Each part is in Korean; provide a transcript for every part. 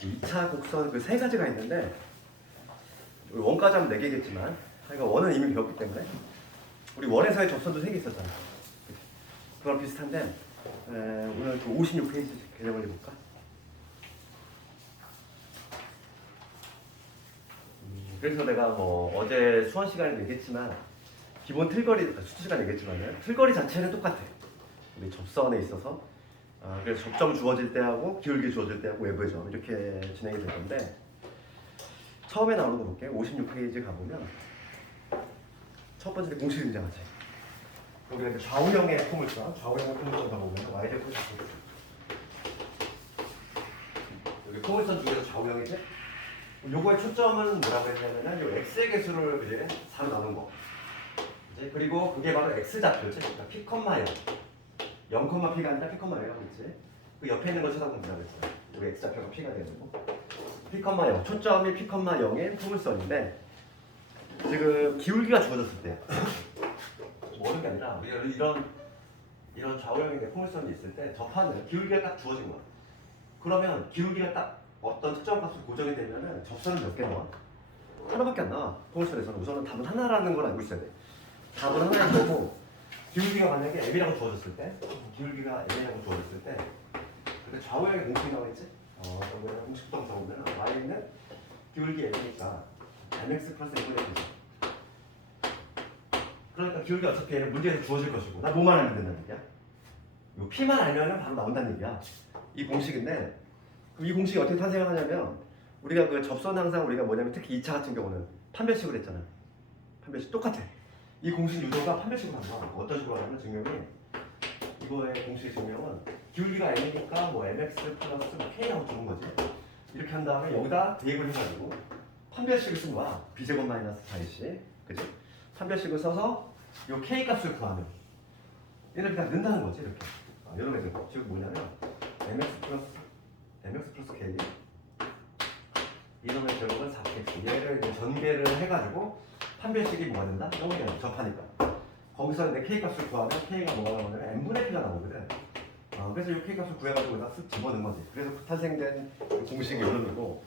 2차 곡선 그 세 가지가 있는데 원까지 하면 4개겠지만 그러니까 원은 이미 배웠기 때문에 우리 원에서의 접선도 3개 있었잖아. 그거랑 비슷한데 오늘 그 56페이지 개념을 해볼까? 그래서 내가 뭐 어제 수원 시간에 얘기했지만 기본 틀거리, 수트 시간에 얘기했지만 틀거리 자체는 똑같아. 우리 접선에 있어서 그래서 접점 주어질 때하고 기울기 주어질 때하고 외부의 점 이렇게 진행이 될 건데 처음에 나오는 거 볼게. 56페이지 가보면 첫 번째 공식 등장하지. 여기가 이제 좌우형의 포물선, 좌우형의 포물선 가보면 y제곱 여기 포물선 중에서 좌우형이지? 요거의 초점은 뭐라고 했냐면은 요 x의 개수를 이제 4로 나눈 거. 이제 그리고 그게 바로 x좌표지. 그러니까 p, 0, p가 아니라 p, 0하고 있지. 그 옆에 있는 걸 찾아보면 되겠어요. 여기 x좌표가 p가 되는 거. p, 0 초점이 p, 0인 포물선인데 지금 기울기가 주어졌을 때 모르는 게 아니라 우리가 이런 좌우형의 포물선이 있을 때 접하는 기울기가 딱 주어진 거야. 그러면 기울기가 딱 어떤 특정 값으로 고정이 되면은 접선은 몇 개 나와? 하나밖에 안 나와. 포물선에서는 우선은 답은 하나라는 걸 알고 있어야 돼. 답은 하나인 거고 기울기가 만약에 m이라고 주어졌을 때 기울기가 m이라고 주어졌을 때 근데 좌우형의 공식이 나와 있지? 여기는 공식부터 적으면 y는 기울기 m이니까 mx 플러스 1분의 1이지. 그러니까 기울기가 어차피 얘는 문제에서 주어질 것이고 나 뭐만 알면 된다는 얘기야? 요 p만 알면 바로 나온다는 얘기야. 이 공식인데 이 공식이 어떻게 탄생을 하냐면 우리가 그 접선 항상 우리가 뭐냐면 특히 2차 같은 경우는 판별식으로 했잖아. 판별식 똑같아. 이 공식 유도가 판별식으로 한다. 어떤 식으로 하냐면 증명이 이거의 공식 증명은 기울기가 m이니까 뭐 mx 플러스 k라고 주는 거지. 이렇게 한 다음에 여기다 대입을 해가지고 판별식을 쓴 거야. b제곱 마이너스 4ac 그치? 판별식을 써서 요 k 값을 구하면 얘를 그냥 넣는다는 거지 이렇게. 이런 애들 즉 뭐냐면 mx 플러스 k 이놈의 제곱은 4x 얘를 이제 전개를 해가지고 판별식이 뭐가 된다? 여기에 접하니까 거기서 이제 k 값을 구하면 k가 뭐가 나오냐면 n분의 p가 나오거든. 그래서 이 k 값을 구해가지고 여기다 쓱 집어넣은 거지. 그래서 탄생된 공식이 이런 거고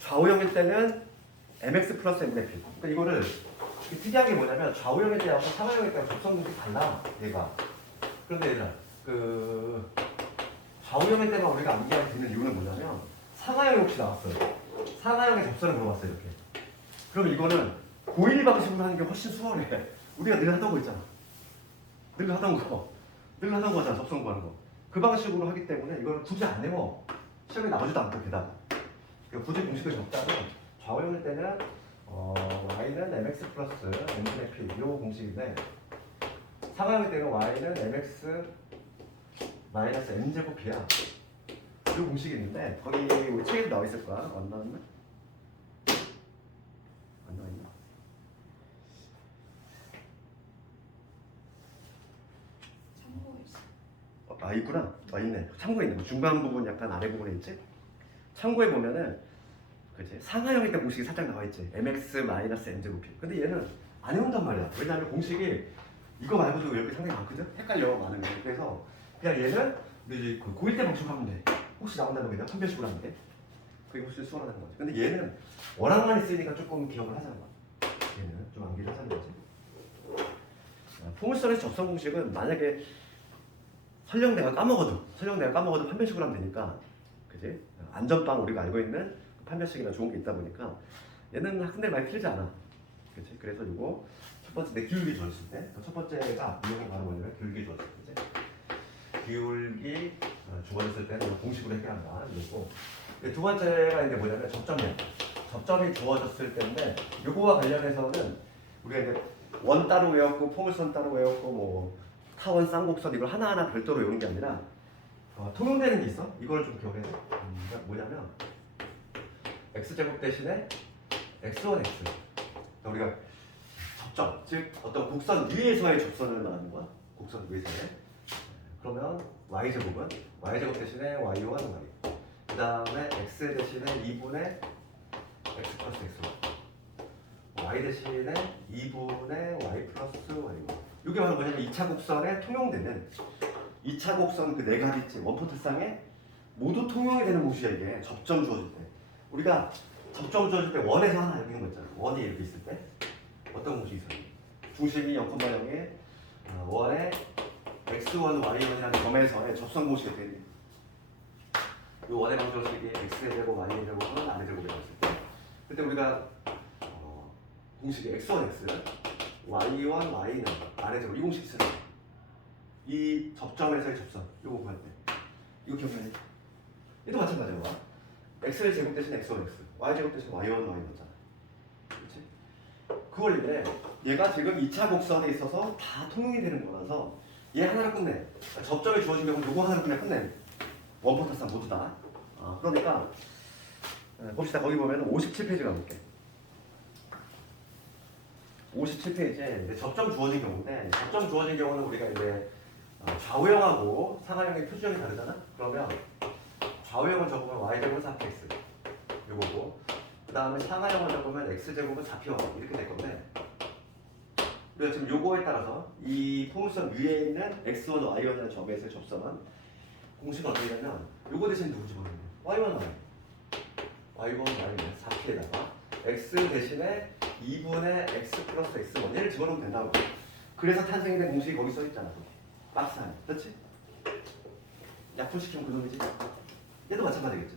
좌우형일 때는 mx 플러스 n분의 p. 그러니까 이거를 특이한 게 뭐냐면 좌우형에 대하고 상하형에 대한 접선 공식이 달라 얘가. 그런데 얘들아 그 좌우형일 때만 우리가 암기하게 되는 이유는 뭐냐면 상하형이 혹시 나왔어요. 상하형의 접선을 물어봤어요 이렇게. 그럼 이거는 고일 방식으로 하는 게 훨씬 수월해. 우리가 늘 하던 거 있잖아. 늘 하던 거잖아 접선 구하는 거. 그 방식으로 하기 때문에 이걸 굳이 안 외워. 시험에 나오지도 않고 게다가 굳이 공식을 적다면 좌우형일 때는 y는 mx 플러스 n분의 p 이 공식인데 상하형일 때는 y는 mx 마이너스 n제곱 p야. 이 공식이 있는데 거기 우리 책에도 나와 있을 거야. 안 나왔나? 안 나와 있나? 있구나. 있네. 참고에 있네. 중간 부분 약간 아래 부분에 있지? 참고에 보면은 그치? 상하형일 때 공식이 살짝 나와 있지. mx 마이너스 n제곱 p. 근데 얘는 안 해온단 말이야. 왜냐하면 공식이 이거 말고도 이렇게 상당히 많거든? 헷갈려 많은 게. 그래서 그냥 얘는 이제 그 고1 때 방식하면 돼. 혹시 나온다면 그냥 판별식으로 하면 돼. 그게 훨씬 수월하다는 거지. 근데 얘는 워낙 많이 쓰니까 조금 기억을 하자는 거야. 얘는 좀 암기를 하자는 거지. 포물선의 접선 공식은 만약에 설령 내가 까먹어도 판별식으로 하면 되니까 그지? 안전빵 우리가 알고 있는 판별식이나 좋은 게 있다 보니까 얘는 학생들 많이 틀리지 않아. 그치? 그래서 이거 첫 번째 내 기울기 주어졌을 때 첫 번째가 이용이 바로 뭐냐면 기울기 주어졌을 때 기울기 주어졌을 때는 공식으로 해결한다. 그리고 두 번째가 이제 뭐냐면 접점이 주어졌을 때인데 요거와 관련해서는 우리가 이제 원 따로 외웠고 포물선 따로 외웠고 뭐 타원 쌍곡선 이걸 하나하나 별도로 외우는 게 아니라 통용되는 게 있어. 이걸 좀 기억해야 돼. 그러니까 뭐냐면 x제곱 대신에 x1x 우리가 접점, 즉 어떤 곡선 위에서의 접선을 말하는 거야. 곡선 위에서의. 그러면 y제곱 대신에 y1, y. 그 다음에 x 대신에 2분의 x 플러스 x1. y 대신에 2분의 y 플러스 y1. 이게 바로 뭐냐면 2차 곡선에 통용되는 2차 곡선 그 네 가지 있지 원포트상에 모두 통용이 되는 공식이야 이게 접점 주어질 때. 우리가 접점 주어질 때 원에서 하나 이렇게 있는 거 있잖아. 원이 이렇게 있을 때 어떤 공식이 있어요? 중심이 0,0에 원에 x1, y1이라는 점에서의 접선 공식이 되니 이 원의 방정식이 x의 제곱, y의 제곱은 r의 제곱이라고 했을 때 그때 우리가 공식이 x1, x, y1, y는 r의 제곱 이 공식 있어요. 이 접점에서의 접선 이거 구할 때 이거 기억나요? 얘도 마찬가지야. x의 제곱 대신 x1, x, y 제곱 대신 y1, y 넣었잖아. 그렇지? 그 원리인데 얘가 지금 2차 곡선에 있어서 다 통용이 되는 거라서 얘 하나로 끝내. 접점이 주어진 경우는 요거 하나로 그냥 끝내. 원포터상 모두 다. 그러니까 봅시다. 거기 보면 57페이지 가볼게. 57페이지에 접점 주어진 경우인데 접점 주어진 경우는 우리가 이제 좌우형하고 상하형의 표준형이 다르잖아? 그러면 좌우형을 적으면 y제곱은 4px 요거고 그 다음에 상하형을 적으면 x제곱은 4py 이렇게 될 건데 우리가 지금 요거에 따라서 이 포물선 위에 있는 x1, y1이라는 점에서의 접선은 공식은 어떻게 되냐면 요거 대신 누구 집어넣는 거야? y1, y는 4p에다가 x 대신에 2분의 x 플러스 x1 얘를 집어넣으면 된다고. 그래서 탄생이 된 공식이 거기 써있잖아. 박스 안에. 그렇지? 약분시키면 그 놈이지. 얘도 마찬가지겠지.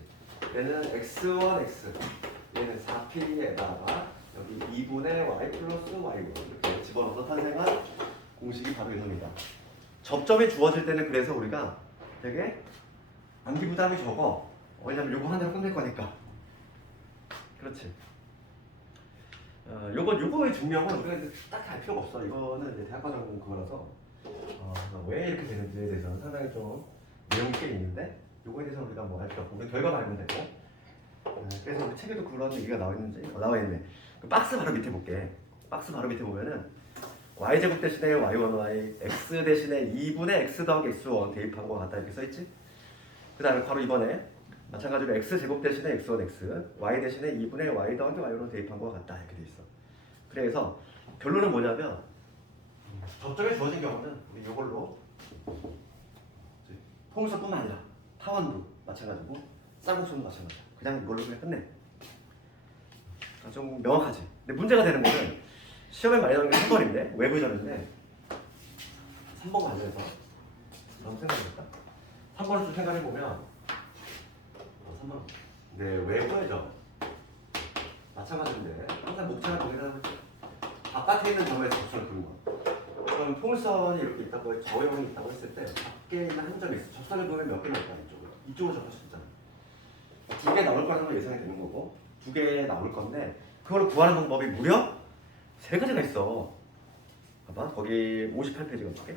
얘는 x1, x 얘는 4p에다가 여기 2분의 y 플러스 y1 이렇게 집어넣어서 탄생한 공식이 바로 이 놈이다. 접점이 주어질 때는 그래서 우리가 되게 암기 부담이 적어. 왜냐면 요거 하나로 끝낼 거니까. 그렇지. 요거의 중요한 우리가 이제 딱히 알 필요가 없어. 이거는 이제 대학과정 그거라서 왜 이렇게 되는지에 대해서는 상당히 좀 내용이 꽤 있는데 요거에 대해서는 우리가 뭐 할 필요 없고 우리 결과만 알면 되고. 그래서 우리 책에도 그런 얘기가 나와 있는지 나와 있네. 그 박스 바로 밑에 볼게. 박스 바로 밑에 보면은 y제곱 대신에 y1y x 대신에 2분의 x 더하기 x1 대입한 거 같다 이렇게 써있지? 그 다음에 바로 이번에 마찬가지로 x제곱 대신에 x1 x y 대신에 2분의 y 더하기 y1로 대입한 거 같다 이렇게 돼 있어. 그래서 결론은 뭐냐면 접점에 주어진 경우는 우리 이걸로 포물선뿐만 아니라 타원도 마찬가지고 쌍곡선도 마찬가지야. 그냥 이걸로 그냥 끝내. 좀 명확하지. 근데 문제가 되는 거는 시험에 많이 나오는 게 3번인데 외부 점인데 3번 관련해서 한번 생각해볼까? 3번을 좀 생각해보면 3번 네 외부의 점 마찬가지인데 항상 목차가 동일하다고 했죠. 바깥에 있는 점에서 접선을 그는 거. 그럼 포물선이 이렇게 있다고 저형이 있다고 했을 때 밖에 있는 한 점이 있어. 접선을 보면 몇 개 나올까? 이쪽으로 접할 수 있잖아. 2개 나올 거라는 예상이 되는 거고 2개 나올 건데 그걸 구하는 방법이 무려 3가지가 있어. 봐봐 거기 58페이지가 볼게.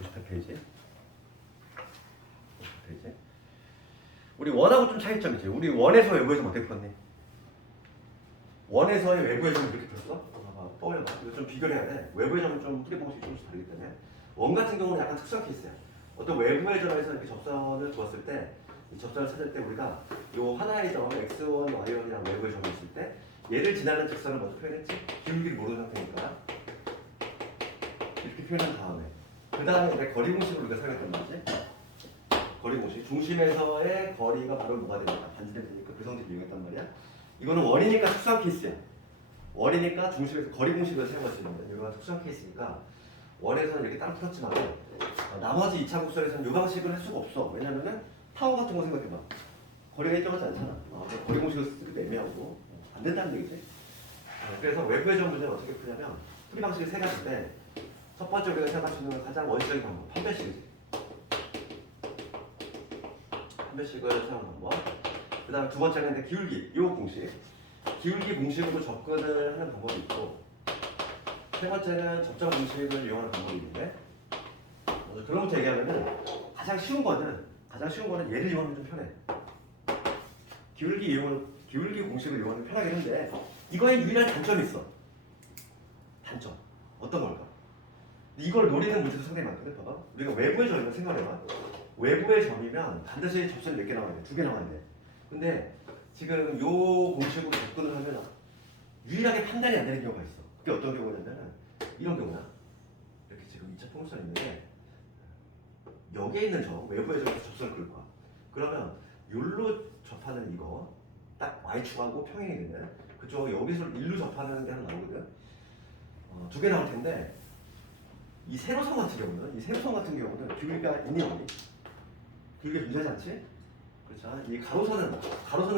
58페이지. 우리 원하고 좀 차이점이지. 우리 원에서 외부의 점 어떻게 풀었니? 원에서의 외부의 점을 이렇게 풀었어? 봐봐 떠올려봐. 이거 좀 비교를 해야 돼. 외부의 점은 좀 풀이 방식이 조금씩 다르기 때문에 원 같은 경우는 약간 특수한 케이스야. 어떤 외부의 점에서 이렇게 접선을 두었을 때 이 접선을 찾을 때 우리가 요 하나의 점 x1, y1이라는 외부의 점이 있을 때 얘를 지나는 직선을 먼저 표현했지? 기울기를 모르는 상태니까 이렇게 표현한 다음에 그 다음에 이제 거리 공식을 우리가 사용했단 말이지. 거리 공식 중심에서의 거리가 바로 뭐가 되니까 반지름 되니까 그 성질을 이용했단 말이야. 이거는 원이니까 특수한 케이스야. 원이니까 중심에서 거리 공식을 사용할 수 있는데 이거는 특수한 케이스니까 원에서는 이렇게 따로 풀었지만 나머지 2차 곡선에서는 이 방식을 할 수가 없어. 왜냐면은 타워 같은 거 생각해봐. 거리가 일정하지 않잖아. 거리 공식을 쓰기도 애매하고 안 된다는 얘기지. 그래서 외부의 점 문제는 어떻게 푸냐면 풀이 방식이 3가지인데 첫 번째 우리가 생각할 수 있는 건 가장 원시적인 방법 판별식이지. 판별식을 사용하는 방법. 그 다음에 두 번째는 기울기, 이 공식. 기울기 공식으로 접근을 하는 방법이 있고 세 번째는 접점 공식을 이용하는 방법이 있는데 그런 것부터 얘기하면은 가장 쉬운 거는 얘를 이용하면 좀 편해. 기울기 공식을 이용하면 편하긴 한데 이거에 유일한 단점이 있어. 단점. 어떤 걸까? 이걸 노리는 문제도 상당히 많거든. 봐봐. 우리가 외부의 점이면 생각해봐. 외부의 점이면 반드시 접선이 몇 개 나와야 돼? 2개 나와야 돼. 근데 지금 요 공식으로 접근을 하면 유일하게 판단이 안 되는 경우가 있어. 그게 어떤 경우냐면 이런 경우야. 이렇게 지금 2차 포물선이 있는데 여기에 있는 점, 외부의 점에서 접선을 그을 거야. 그러면 여기로 접하는 이거 딱 y축하고 평행이 되는 그쪽 여기서 일로 접하는 게 하나 나오거든. 두 개 나올 텐데 이 세로선 같은 경우는 기울기가 있니 없니? 기울기가 존재하지 않지? 그렇죠. 이 가로선은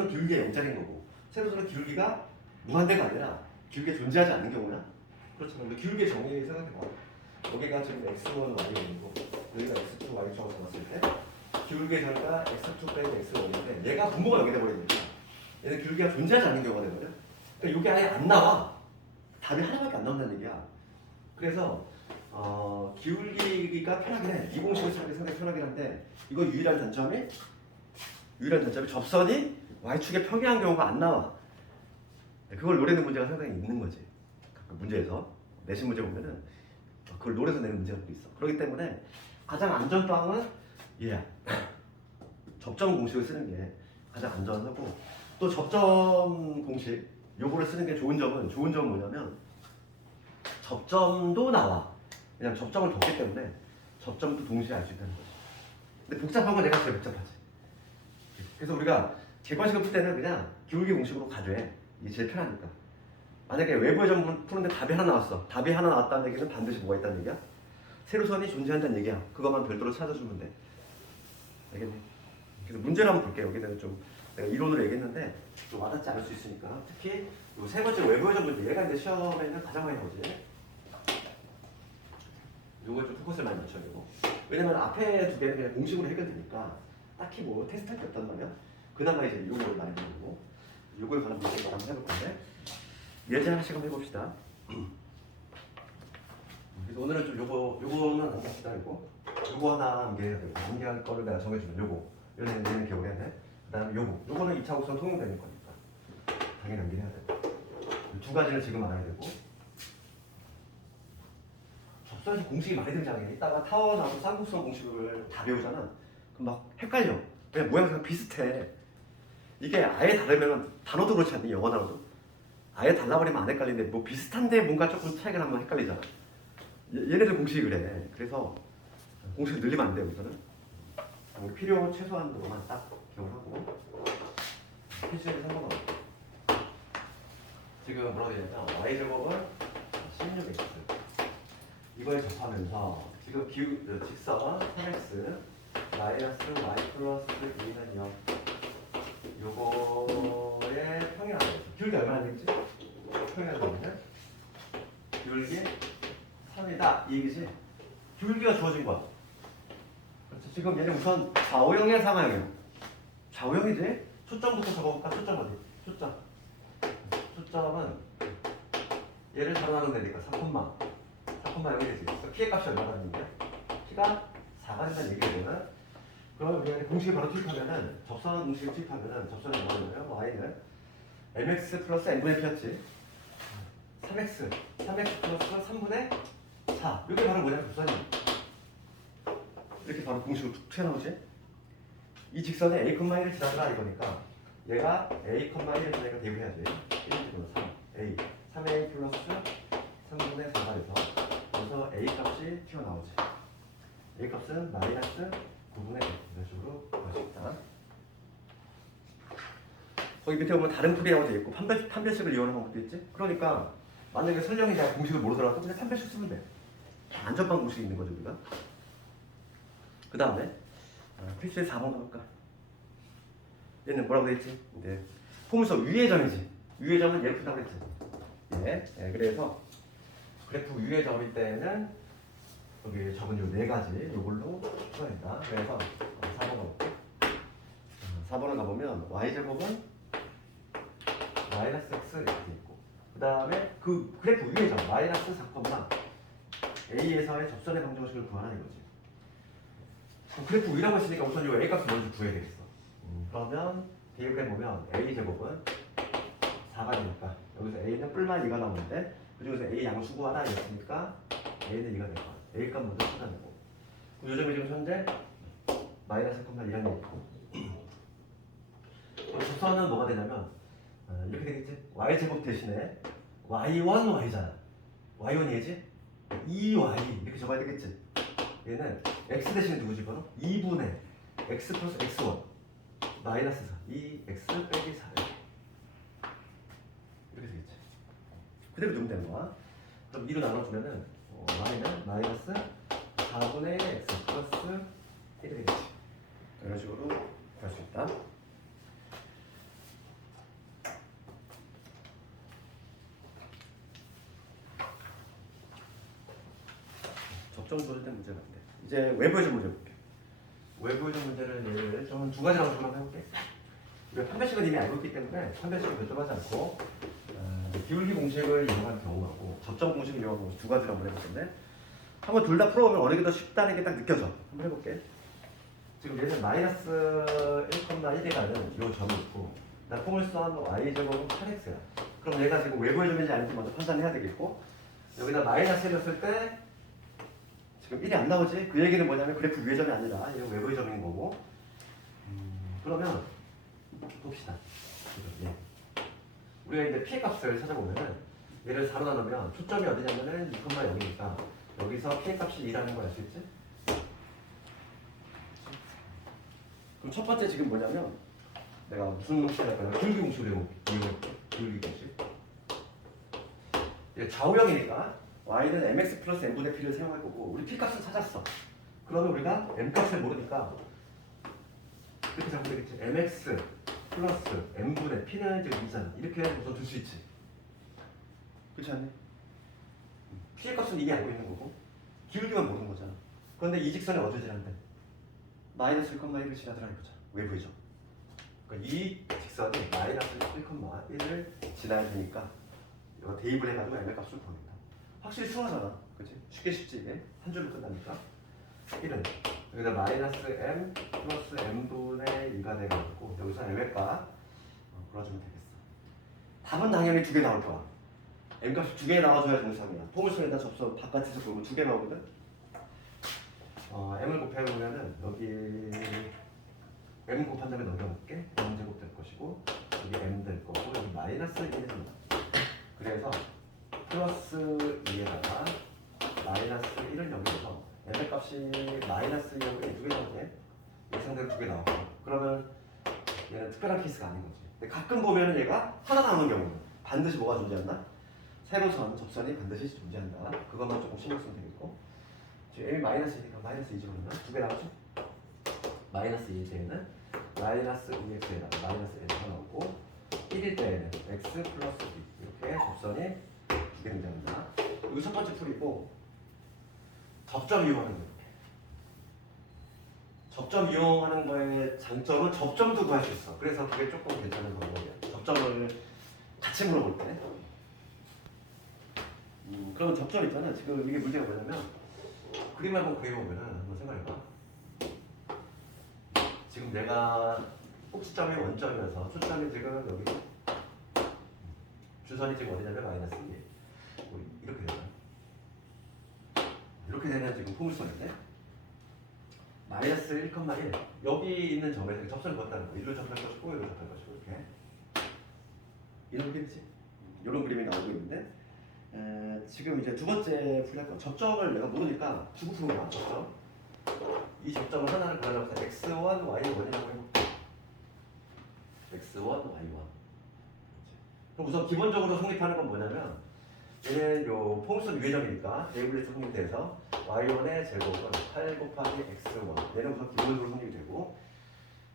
기울기가 0짜리인 거고 세로선은 기울기가 무한대가 아니라 기울기가 존재하지 않는 경우야. 그렇죠. 근데 기울기의 정의 생각해봐. 여기가 지금 x1, y1이고 여기가 x2, y2라고 잡았을 때 기울기의 정의가 x2 빼기 x1인데 얘가 분모가 여기 돼버리니까 얘는 기울기가 존재하지 않는 경우가 되거든. 그러니까 이게 아예 안 나와. 답이 하나밖에 안 나온다는 얘기야. 그래서 기울기가 편하긴 해. 이 공식을 찾기 상당히 편하긴 한데 이거 유일한 단점이 접선이 y축에 평행한 경우가 안 나와. 그걸 노리는 문제가 상당히 있는 거지. 그 문제에서 내신 문제 보면은 그걸 노려서 내는 문제가 또 있어. 그렇기 때문에 가장 안전빵은 얘야. 접점 공식을 쓰는 게 가장 안전하고 또 접점 공식 요거를 쓰는 게 좋은 점은 뭐냐면 접점도 나와. 그냥 접점을 뒀기 때문에 접점도 동시에 알 수 있다는 거지. 근데 복잡한 건 내가 제일 복잡하지. 그래서 우리가 객관식을 풀 때는 그냥 기울기 공식으로 가져해. 이게 제일 편하니까. 만약에 외부의 점을 푸는데 답이 하나 나왔어. 답이 하나 나왔다는 얘기는 반드시 뭐가 있다는 얘기야? 세로선이 존재한다는 얘기야. 그것만 별도로 찾아주면 돼. 알겠니? 그래서 문제를 한번 볼게. 여기는 좀 내가 이론으로 얘기했는데 좀 와닿지 않을 수 있으니까. 특히 이 세 번째 외부의 점 문제. 얘가 이제 시험에는 가장 많이 나오지. 요거에 좀 포커스를 많이 맞춰요. 왜냐면 앞에 두 개는 그냥 공식으로 해결되니까 딱히 뭐 테스트할 게 없단 말이야. 그나마 이제 요거를 많이 보고 요거에 관한 문제를 한번 해볼 건데 예제 하나씩 한번 해봅시다. 그래서 오늘은 좀 요거는 안 합시다. 요거 하나 암기해야 되고 암기할 거를 내가 정해주면 얘는 기억을 해야 돼. 그 다음에 요거는 2차 곡선 통용되는 거니까 당연히 암기해야 돼. 두 가지를 지금 알아야 되고 접선에서 공식이 많이 등장해. 이따가 타원하고 쌍곡선 공식을 다 배우잖아. 그럼 막 헷갈려. 그냥 모양새가 비슷해. 이게 아예 다르면 단어도 그렇지 않니? 영어 단어도 아예 달라버리면 안 헷갈리는데 뭐 비슷한데 뭔가 조금 차이가 나면 헷갈리잖아. 얘네들 공식이 그래. 그래서 공식을 늘리면 안 돼요. 우선은 우리 필요 최소한으로만 딱 기억을 하고 필수에 상관없어. 지금 뭐라고 되냐면 y제곱은 16x 이거에 접하면서 지금 직선 3x 마이너스 y 플러스 2는 0 요거에 평행하다. 기울기 얼마나 되겠지? 평행하다면 기울기 3이다 이 얘기지? 기울기가 주어진 거야. 그렇죠. 지금 얘는 우선 좌우형이야 상하형이야? 좌우형이지? 초점부터 적어볼까? 초점 어디? 초점은 얘를 자라나는 데니까 4콤마 여기 되지. 그래서 키의 값이 얼마나 되는 거야? 키가 4가 된다는 얘기거든. 그럼 우리가 공식을 바로 투입하면은 접선 공식을 투입하면은 접선은 뭐냐면 y는 mx 플러스 n분의 p였지. 3x 플러스 3분의 4. 이게 바로 뭐냐면 접선이 이렇게 바로 공식으로 툭 튀어나오지. 이 직선에 a,1을 지나가라 이거니까 얘가 a,1을 지나니까 대입해야지. 1,3 a 3a 플러스 3분의 4가 돼서 여기서 a 값이 튀어나오지. a 값은 마이너스 9분의 1 이런 식으로 구할 수 있다. 거기 밑에 보면 다른 풀이라고 되어 있고 판별식을 이용하는 방법도 있지. 그러니까 만약에 설령이 내가 공식을 모르더라도 그냥 판별식 쓰면 돼. 안전빵 공식이 있는 거죠 우리가. 그 다음에 필수의 4번 가볼까. 얘는 뭐라고 되어 있지? 네. 포물선 위의 점이지. 위의 점은 얘를 푼다고 했지. 예. 그래서 그래프 위의 점일 때는 여기 적은 요 네 가지 요걸로 풀어낸다. 그래서 4번 가볼게. 4번을 가보면 y제곱은 마이너스 x 이렇게 있고 그 다음에 그 그래프 위의 점 마이너스 4, a에서의 접선의 방정식을 구하라 이거지. 그래프 위라고 했으니까 우선 요 a 값을 먼저 구해야 되겠어. 그러면 대입해 보면 a제곱은 4가 되니까 여기서 a는 뿔만 2가 나오는데 그 중에서 a 양수 구하라 이랬으니까 a는 2가 될 거야. a 값 먼저 찾아내고 요점이 지금 현재 마이너스 1,2라는 얘기고 접선은 뭐가 되냐면 이렇게 되겠지. y제곱 대신에 y1 y잖아. y1이지? 2y 이렇게 적어야 되겠지. 얘는 x 대신에 누구 집어넣어? 2분의 x 플러스 x1 마이너스 4 2x 빼기 4 이렇게 되겠지. 그대로 넣으면 되는 거야. 그럼 2로 나눠주면은 y는 마이너스 4분의 x 플러스 1이 되겠지. 이런 식으로 할 수 있다. 접점도를 된 문제가 있는데 이제 외부에서 문제 볼게. 외부에서 문제는 예를 좀 두 가지라고 생각해 볼게. 우리가 판별식은 이미 알고 있기 때문에 판별식을 결정하지 않고 기울기 공식을 이용한 경우하고 접점 공식을 이용한 경우 두 가지라고 해볼 텐데 한번 둘 다 풀어보면 어느 게 더 쉽다는 게 딱 느껴져. 한번 해볼게. 지금 얘는 마이너스 1,1이라는 이 점이 있고 나 포물선 y제곱은 8x야. 그럼 얘가 지금 외부의 점인지 아닌지 먼저 판단해야 되겠고 여기다 마이너스 1을 때 지금 1이 안 나오지? 그 얘기는 뭐냐면 그래프 위의 점이 아니라 이건 외부의 점인 거고 그러면 봅시다. 예. 우리가 이제 피해 값을 찾아보면은 얘를 4로 나누면 초점이 어디냐면은 2,0이니까 여기서 피해 값이 2라는 걸 알 수 있지? 그럼 첫 번째 지금 뭐냐면 내가 무슨 공식을 할 거냐? 기울기 공식을 이용해볼게. 기울기 공식. 이게 좌우형이니까 y는 mx 플러스 n분의 p를 사용할 거고 우리 p 값을 찾았어. 그러면 우리가 m 값을 모르니까 이렇게 잡으면 되겠지. mx 플러스 n분의 p는 지금 2잖아. 이렇게 우선 둘 수 있지. 그렇지 않니? p의 값은 이미 알고 있는 거고 기울기만 모르는 거잖아. 그런데 이 직선이 어디 지난데? 마이너스 1,1을 지나더라 이거죠. 외부이죠. 그러니까 이 직선이 마이너스 1,1을 지나야 되니까 이거 대입을 해가지고 m의 값을 구합니다. 확실히 수하잖아. 그치? 쉽지 이게. 한 줄로 끝나니까. 1은 여기다 마이너스 m 플러스 m분의 2가 돼가지고 여기서 m의 값 풀어주면 되겠어. 답은 당연히 두 개 나올 거야. m 값이 두 개 나와줘야 정상이야. 포물선에다 접선 바깥에서 보면 두 개 나오거든. m을 곱해보면은 여기 m 곱한 다음에 넘겨볼게. 0제곱 될 것이고 여기 m 될 거고 여기 마이너스 1이 됩니다. 그래서 플러스 2에다가 마이너스 1을 여기서 m의 값이 마이너스 2하고 두 개 나오네. 예상대로 두 개 나오고 그러면 얘는 특별한 케이스가 아닌 거지. 근데 가끔 보면은 얘가 하나 나오는 경우는 반드시 뭐가 존재한다? 세로선, 접선이 반드시 존재한다. 그것만 조금 신경 쓰면 되겠고 지금 m이 마이너스 2니까 마이너스 2 집어넣으면 두 개 나오죠? 마이너스 2일 때에는 마이너스 2x에다가 마이너스 1이 나오고 1일 때에는 x 플러스 2 이렇게 접선이 두 개 등장한다. 여기 첫 번째 풀이고 접점 이용하는 거. 접점 이용하는 거의 장점은 접점도 구할 수 있어. 그래서 그게 조금 괜찮은 방법이야. 접점을 같이 물어볼 때. 그러면 접점 있잖아. 지금 이게 문제가 뭐냐면 그림 한번 그려보면은 한번 생각해봐. 지금 내가 꼭지점이 원점이어서 초점이 지금 여기 주선이 지금 어디냐면 마이너스 2 이렇게 되잖아. 이렇게 되는 지금 포물선인데 마이너스 1,1 여기 있는 점에서 접선을 그었다는 거. 1로 접할 것이고 1로 접할 것이고 이렇게 이런 그림이지. 이런 그림이 나오고 있는데 지금 이제 두 번째 풀이할 거. 접점을 내가 모르니까 두고 푸는 거야. 접점. 이 접점을 하나를 구하려고 해서 x1, y1이라고 해볼게. x1, y1. 그럼 우선 기본적으로 성립하는 건 뭐냐면 얘는 요 포물선 위의 점이니까 대입을 해서 성립돼서 y1의 제곱은 8 곱하기 x1 얘는 우선 기본적으로 성립이 되고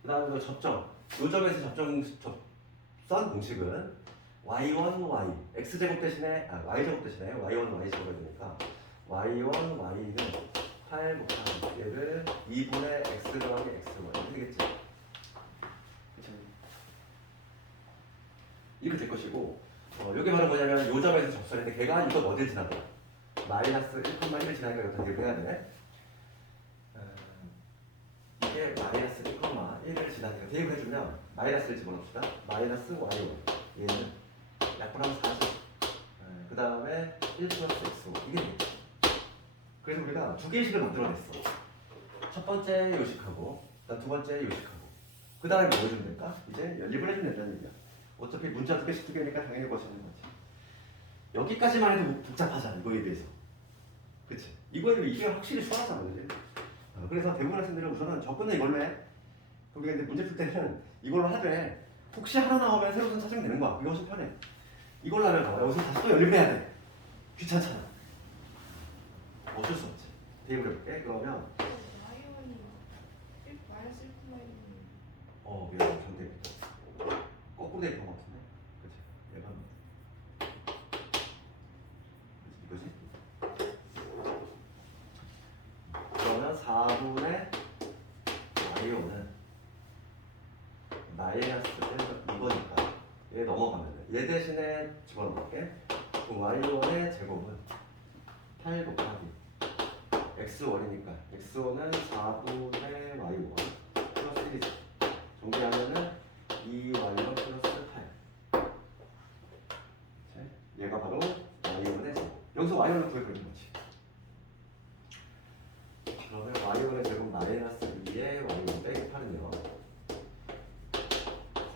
그 다음에 접점 요 점에서 접선 공식은 y1, y x제곱 대신에 y제곱 대신에 y1, y제곱이 되니까 y1, y는 8 곱하기 얘를 2분의 x 더하기 x1 이렇게 되겠지. 그쵸? 이렇게 될 것이고 여기 바로 뭐냐면 요 점에서 접선인데 걔가 이거 어딜 지나더라? 마이너스 1,1을 지나니까 여기다 대입을 해야 돼. 이게 마이너스 1,1을 지나니까 대입을 해주면 마이너스를 집어넣읍시다. 마이너스 y1 얘는 약분하면 40. 그 다음에 1 플러스 x5 이게 되겠지. 그래서 우리가 두 개의 식을 만들어냈어. 첫 번째 요식하고 그다음 두 번째 요식하고 그 다음에 뭐 해주면 될까? 이제 연립을 해주면 된다는 얘기야. 어차피 문자 두 개씩 두 개니까 당연히 거시는 거지. 여기까지만 해도 복잡하잖아 이거에 대해서. 그치? 이게 확실히 수월하잖아, 그지? 그래서 대부분 학생들은 우선은 접근은 이걸로 해. 그게 근데 문제 풀 때는 이걸로 하되 혹시 하나 나오면 새로 선 찾으면 되는 거야. 이게 훨씬 편해. 이걸로 하면 여기서 다시 또 연립해야 돼. 귀찮잖아. 어쩔 수 없지. 대입을 해볼게. 그러면 미안, 전대 거꾸로 대입한 것 같은데, 그치? 얘가 이거지? 그러면 4분의 y5는 마이너스 이거니까 얘 넘어가면 돼. 얘 대신에 집어넣을게. 그럼 y5의 제곱은 8 곱하기 x1이니까 x1은 4분의 y5 플러스 1이지. 정리하면은 2y1 플러스 8. 얘가 바로 y1의 제곱. 여기서 y1을 구해버리는 거지. 그러면 y1의 제곱 마이너스 2의 y1 빼기 8은요.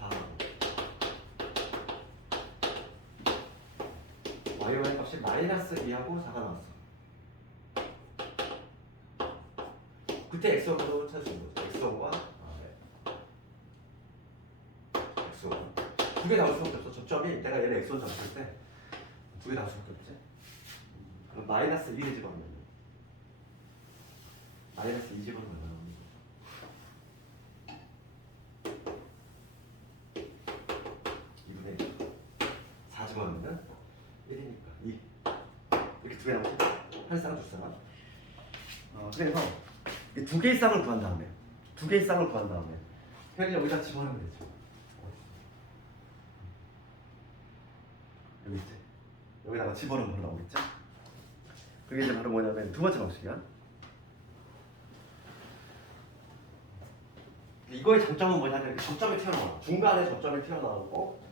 4. y1의 값이 마이너스 2하고 4가 나왔어. 그때 x1으로 찾으시는 거죠. x1과 x1 두 개 나올 수밖에 없어. 접점이 내가 얘를 x1 잡았을 때 두 개 나올 수밖에 없지. 그럼 마이너스 1을 집어넣으면 마이너스 2 집어넣으면 얼마나 나옵니까? 2분의 1 4 집어넣으면 1이니까 2 이렇게 두 개 나오지? 한 쌍, 두 쌍. 그래서 두 개의 쌍을 구한 다음에 그냥 여기다 집어넣으면 되죠. 여기 있지? 여기다가 집어넣으면 바로 나오겠죠? 그게 이제 바로 뭐냐면 두 번째 방식이야. 이거의 장점은 뭐냐면 이렇게 접점이 튀어나와. 중간에 접점이 튀어나오고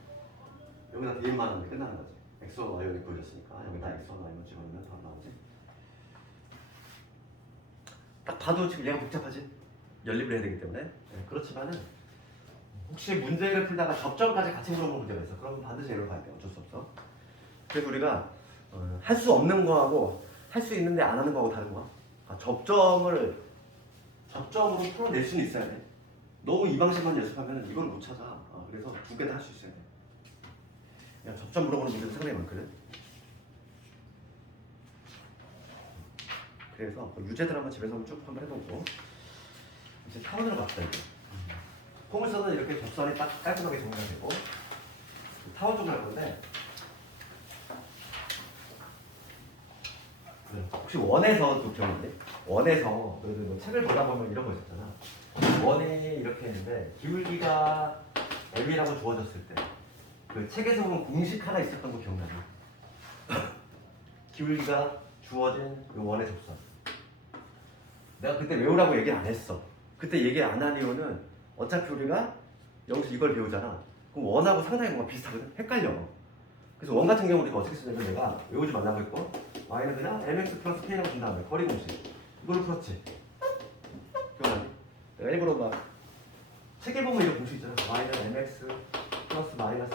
여기다 대입만 하면 끝나는 거지. x와 y를 보여줬으니까 여기다 x와 y만 집어넣으면 바로 나오지. 딱 봐도 지금 얘가 복잡하지? 연립을 해야 되기 때문에. 네, 그렇지만은 혹시 문제를 풀다가 접점까지 같이 물어보는 문제가 있어. 그럼 반드시 얘를 봐야 돼. 어쩔 수 없어. 그래서 우리가 할 수 없는 거하고 할 수 있는데 안 하는 거하고 다른 거야. 접점으로 풀어낼 수는 있어야 돼. 너무 이 방식만 연습하면 이걸 못 찾아. 그래서 두 개 다 할 수 있어야 돼. 그냥 접점 물어보는 문제도 상당히 많거든. 그래서 유제들 한번 집에서 쭉 한번 해보고 이제 타원으로 갑시다. 이제. 포물선은 이렇게 접선이 딱 깔끔하게 정리가 되고 타원 쪽으로 할 건데 혹시 원에서 기억나니? 원에서 너희들 뭐 책을 보다 보면 이런 거 있었잖아. 원이 이렇게 있는데 기울기가 m이라고 주어졌을 때 그 책에서 보면 공식 하나 있었던 거 기억나니? 기울기가 주어진 그 원의 접선. 내가 그때 외우라고 얘기를 안 했어. 그때 얘기 안 한 이유는 어차피 우리가 여기서 이걸 배우잖아. 그럼 원하고 상당히 뭔가 비슷하거든? 헷갈려. 그래서 원 같은 경우 우리가 어떻게 쓰냐면 내가 외우지 말라고 했고 y는 그냥 mx 플러스 k라고 준 다음에 거리 공식 이걸로 풀었지. 기억나니? 내가 일부러 막 책에 보면 이런 공식 있잖아. y는 mx 플러스 마이너스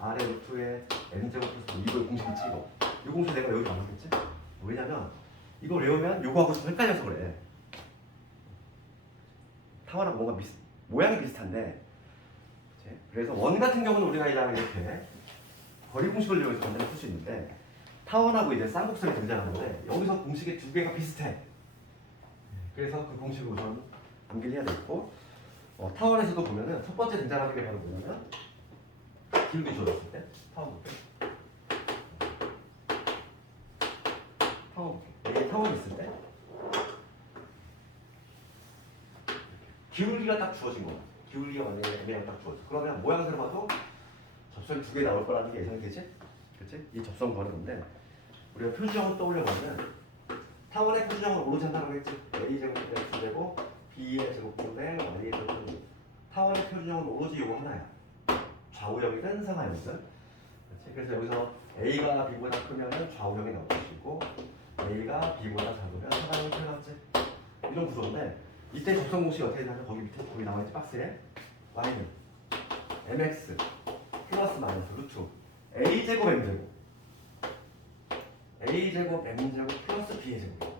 r의 루트에 m제곱 플러스 이거 공식 있지 이거. 이 공식 내가 외우지 말라고 했지? 왜냐면 이걸 외우면 요거하고 좀 헷갈려서 그래. 타원하고 뭔가 모양이 비슷한데 그치? 그래서 원 같은 경우는 우리가 이렇게 거리 공식을 이용해서 간단히 풀 수 있는데 타원하고 이제 쌍곡선이 등장하는데 여기서 공식이 두 개가 비슷해. 그래서 그 공식을 우선 암기를 해야 되겠고 타원에서도 보면은 첫 번째 등장하는 게 바로 뭐냐면 기울기 주어졌을 때 타원 볼게. 타원 있을 때 기울기가 딱 주어진 거야. 기울기가 만약에 m이랑 딱 주어져. 그러면 모양새로 봐도 접선이 두 개 나올 거라는 게 예상이 되지? 그치? 이 접선 구하는 건데 우리가 표준형을 떠올려보면 타원의 표준형을 오로 잔다고 했지. a제곱분의 x제곱 b의 제곱분의 y의 제곱분의 타원의 표준형은 오로지 요거 하나야. 좌우형이든 상하형이든. 그래서 여기서 a가 b보다 크면 좌우형이 나올 것이고 a가 b보다 작으면 상하형이 나왔지. 이런 구조인데 이때 접선 공식이 어떻게 되냐면 거기 밑에 거기 나와있지 박스에 y는 mx 플러스 마이너스 루트 a제곱 m제곱 a제곱 m제곱 플러스 b의 제곱.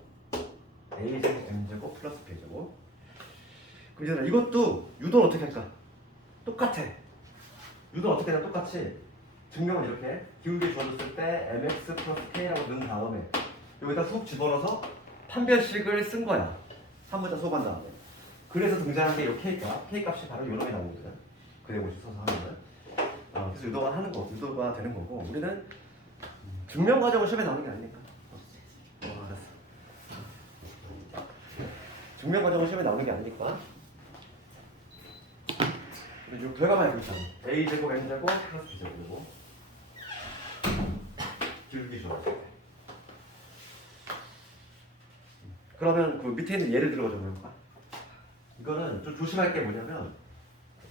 a제곱 m제곱 플러스 b의 제곱. 그럼 이것도 유도는 어떻게 할까? 똑같아. 유도는 어떻게 하냐 똑같이 증명은 이렇게 기울기 주어졌을 때 mx 플러스 k라고 넣은 다음에 여기다 훅 집어넣어서 판별식을 쓴 거야. 3분자 소반 다음에. 그래서 등장한 게 이 k값. k값이 바로 이놈이 나오거든. 그래고시 써서 하면은. 그래서 유도가 하는 거, 유도가 되는 거고 우리는 증명 과정은 시험에 나오는 게 아니니까. 알았어. 증명 과정은 시험에 나오는 게 아니니까. 그리고 결과만 알고 있잖아. a제곱 m제곱 플러스 b제곱이고 기울기 주어졌을 때. 그러면 그 밑에 있는 예를 들어서 좀 해볼까? 이거는 좀 조심할 게 뭐냐면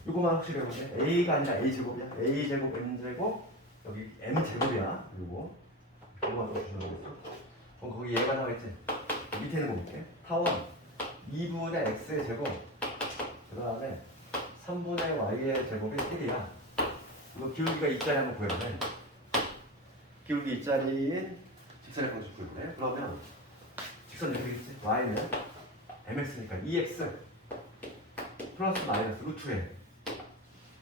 이거만 확실히 해보세요. a가 아니라 a제곱이야. a제곱 m제곱 여기 m제곱이야. 그리고 이거만 좀 조심하겠어. 그럼 거기 얘가 나와있지? 밑에 있는 거 볼게. 타원 2분의 x의 제곱 그 다음에 3분의 y의 제곱이 1이야. 이거 기울기가 이짜리 한번 구해야 돼. 기울기 이짜리인 직선의 방식 구해야 돼. 그러면 직선 여기겠지? y는 mx니까 2x 플러스 마이너스 루트에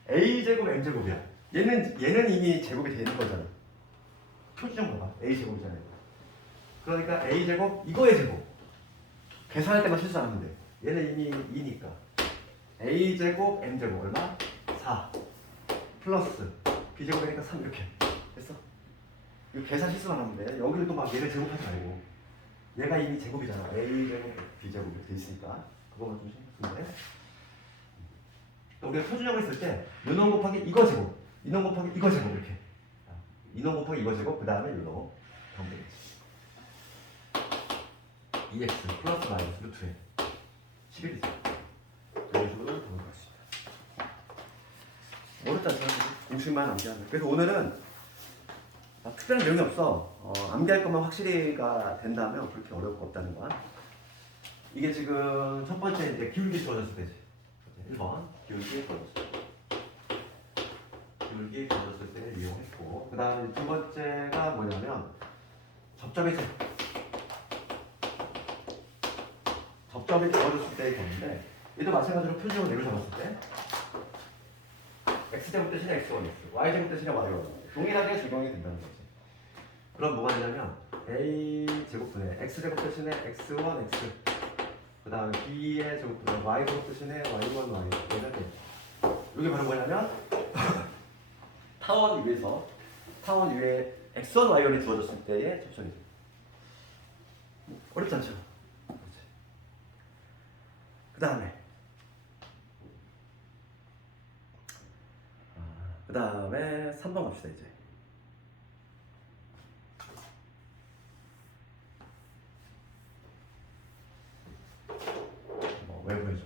a제곱 m제곱이야. 얘는 이미 제곱이 되어 있는 거잖아. 표지점 봐봐. a제곱이잖아요. 그러니까 a제곱 이거의 제곱. 계산할 때만 실수 안 하면 돼. 얘는 이미 2니까 a제곱 m제곱 얼마? 4 플러스 b제곱이니까 3 이렇게 됐어? 이거 계산 실수만 하면 돼. 여기를 또 막 얘를 제곱하지 말고 얘가 이미 제곱이잖아. a제곱 b제곱 이렇게 돼 있으니까 그거만 좀 신경 쓰면 돼. 우리가 표준형을 쓸 때 이놈 곱하기 이거 제곱 이놈 곱하기 이거 제곱 이렇게 이놈 곱하기 이거 제곱 그 다음에 이놈 하면 되겠지. 2x 플러스 마이너스 루트에 11이죠. 그런 식으로 보는 것 같습니다. 어렵지 않죠? 공식만 암기하면. 그래서 오늘은 특별한 내용이 없어. 암기할 것만 확실히가 된다면 그렇게 어려울 거 없다는 거야. 이게 지금 첫 번째 이제 기울기 주어졌을 때지. 1번 기울기 주어졌을 때. 기울기 주어졌을 때를 이용했고 그 다음에 두 번째가 뭐냐면 접점이지. 접점이 주어졌을 때의 경우인데 얘도 마찬가지로 표준으로 내로 잡았을 때 x제곱 대신에 x1x, y제곱 대신에 y1 동일하게 적용이 된다는 거지. 그럼 뭐가 되냐면 a제곱분의 x제곱 대신에 x1x 그 다음에 b의 제곱분의 y제곱 대신에 y1 y 이게 바로 뭐냐면 타원 위에 x1 y1이 주어졌을 때의 접점이죠. 어렵지 않죠? 그 다음에 3번 갑시다 이제. 외부에서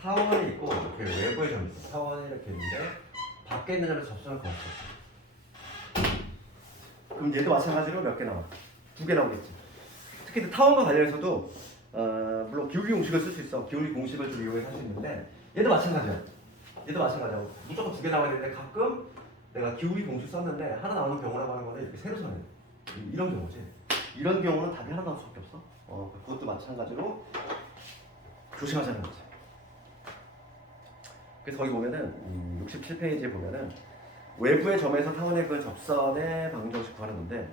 타원이 있고 이렇게 외부에 점 있어. 타원이 이렇게 있는데 밖에 있는 점에서 접선을 거쳐. 그럼 얘도 마찬가지로 몇 개 나와? 2개 나오겠지. 특히 타원과 관련해서도 물론 기울기 공식을 쓸 수 있어. 기울기 공식을 좀 이용해서 할 수 있는데 얘도 마찬가지야. 얘도 마찬가지야. 무조건 2개 나와야 되는데 가끔 내가 기울기 공식 썼는데 하나 나오는 경우라고 하는 거는 이렇게 새로 써야 돼. 이런 경우지. 이런 경우는 답이 하나 나올 수밖에 없어. 그것도 마찬가지로 조심하자는 거지. 그래서 거기 보면은 67페이지에 보면은 외부의 점에서 타원의 그 접선의 방정식 구하는 건데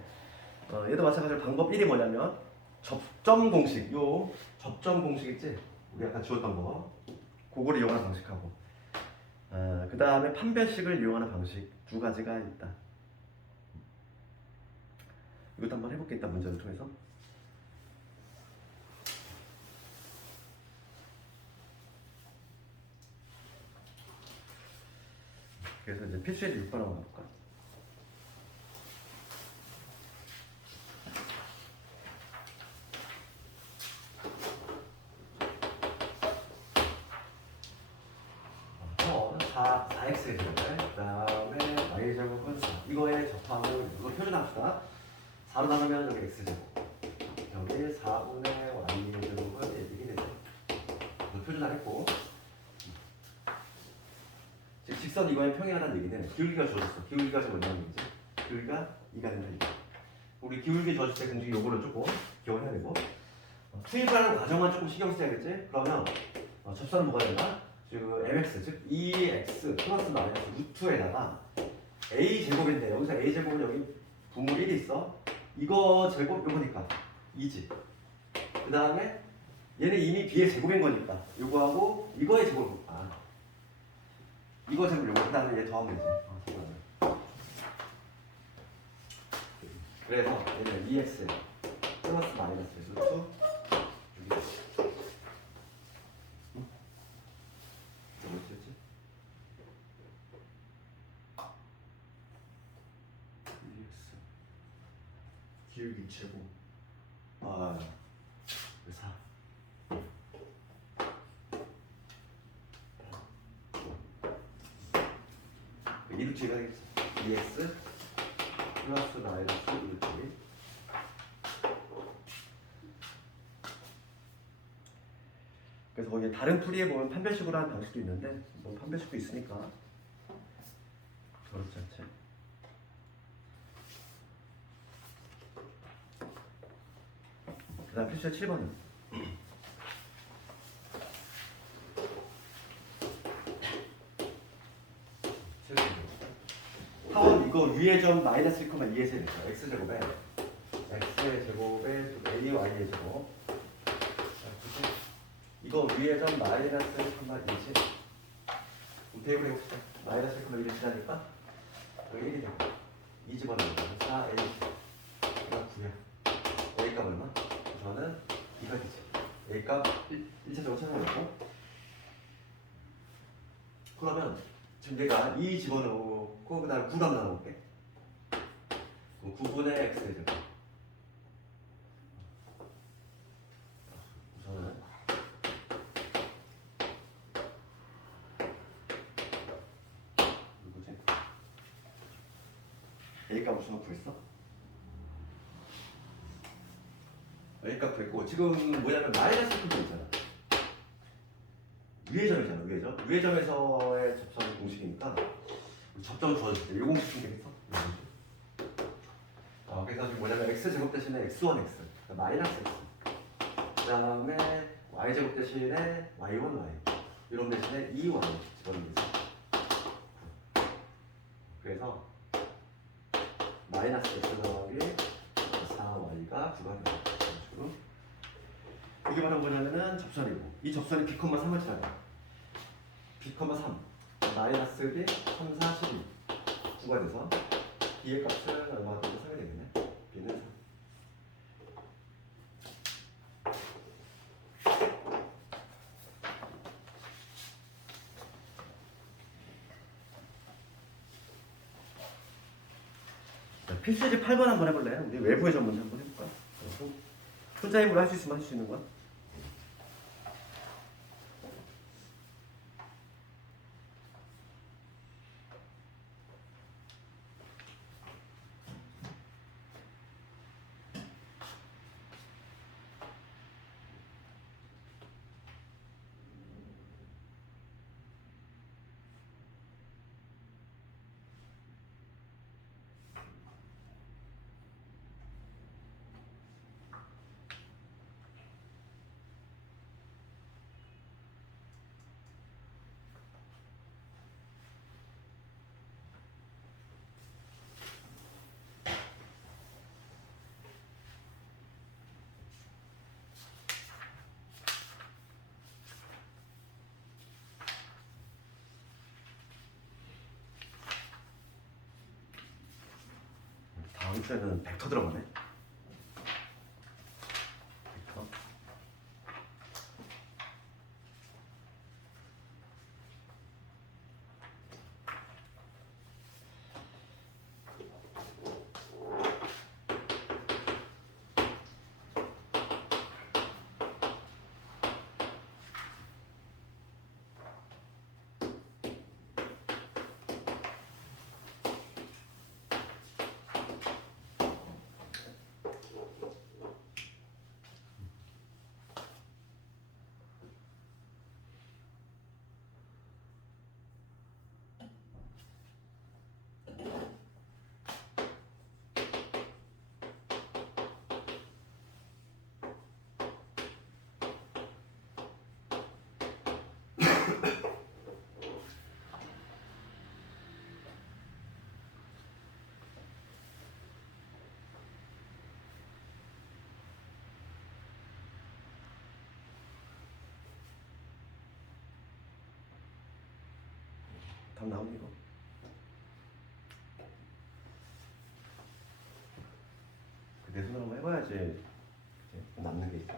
얘도 마찬가지로 방법 1이 뭐냐면 접점 공식, 요 접점 공식 있지? 우리 아까 지웠던 거 그거를 이용하는 방식하고 그 다음에 판별식을 이용하는 방식 두 가지가 있다. 이것도 한번 해볼게. 일단 문제를 통해서. 그래서 이제 필수예제 6번 한번 가볼까? 어, 4x의 제곱, 그 다음에 y제곱은 4. 이거에 접하고 이거 표준합시다. 4로 나누면 여기 x제곱, 여기 4분의 y제곱은 이렇게 되죠. 이거 표준화했고 직선 이거에 평행하다는 얘기는 기울기가 주어졌어. 기울기가 지금 뭐냐는 얘기지. 기울기가 2가 된다 이거. 우리 기울기 주어질 때 공식 요거를 조금 기억해야 되고 투입하는 과정만 조금 신경 써야겠지. 그러면 접선은 뭐가 된다? 즉 mx 즉 2x 플러스 마이너스 루트에다가 a 제곱인데 여기서 a 제곱은 여기 분모 1이 있어. 이거 제곱 요거니까 2지. 그 다음에 얘는 이미 b의 제곱인 거니까 요거하고 이거의 제곱. 이거 제곱 요거. 그 다음에 얘 더하면 되지. 그래서 얘는 2x 플러스 마이너스 루트 여기. 뭐였지? 기울기 제곱. 4. 이루트가 되겠어. 2x 플러스 마이너스 이루트. 그래서 거기 다른 풀이에 보면 판별식으로 하는 방식도 있는데 뭐 판별식도 있으니까 어렵지 않지. 그 다음 필수의 7번은 타원 이거 위의 점 마이너스 1,2의 세겠죠. x제곱에 x의 제곱에 ay의 제곱. 이거 위에 점 마이너스 1,2지. 테이블 해봅시다. 마이너스 1,2를 지나니까 여기 1이 되고 2 집어넣으면 4a 이거 9야. a 값 얼마? 저는 2가 되지. a 값 1차적으로 찾아내고 그러면 지금 내가 2 집어넣고 그 다음에 9를 한번 나눠볼게. 9분의 x의 제곱. 우선은 누구지? A값 무슨 구했어? A값 구했고 지금 뭐냐면 마이너스 큰 점 있잖아. 위의 점이잖아. 위의 점. 위의 점에서의 접선 공식이니까 접점을 주어줄 때 이 공식 쓰면 되겠어? 그래서 지금 뭐냐면 x제곱 대신에 x1x 그러니까 마이너스 x 그 다음에 y제곱 대신에 y1y 이런 대신에 2y 집어넣으면 되지. 그래서 마이너스 x 더하기 4y가 9가 되는 식으로 이게 바로 뭐냐면은 접선이고 이 접선이 b,3을 지나가 b,3 마이너스 b 3, 4, 12 9가 돼서 b의 값은 얼마 정도 3이 되겠네. b는 3. 필수지 8번 한번 해볼래요? 우리 외부의 점 문제 한번 해볼까? 혼자 힘으로 할 수 있으면 할 수 있는 거야? 다음 주에는 벡터 들어가네. 벡터. 답 나오니 이거? 내 손으로 한번 해봐야지 이제 남는 게 있어.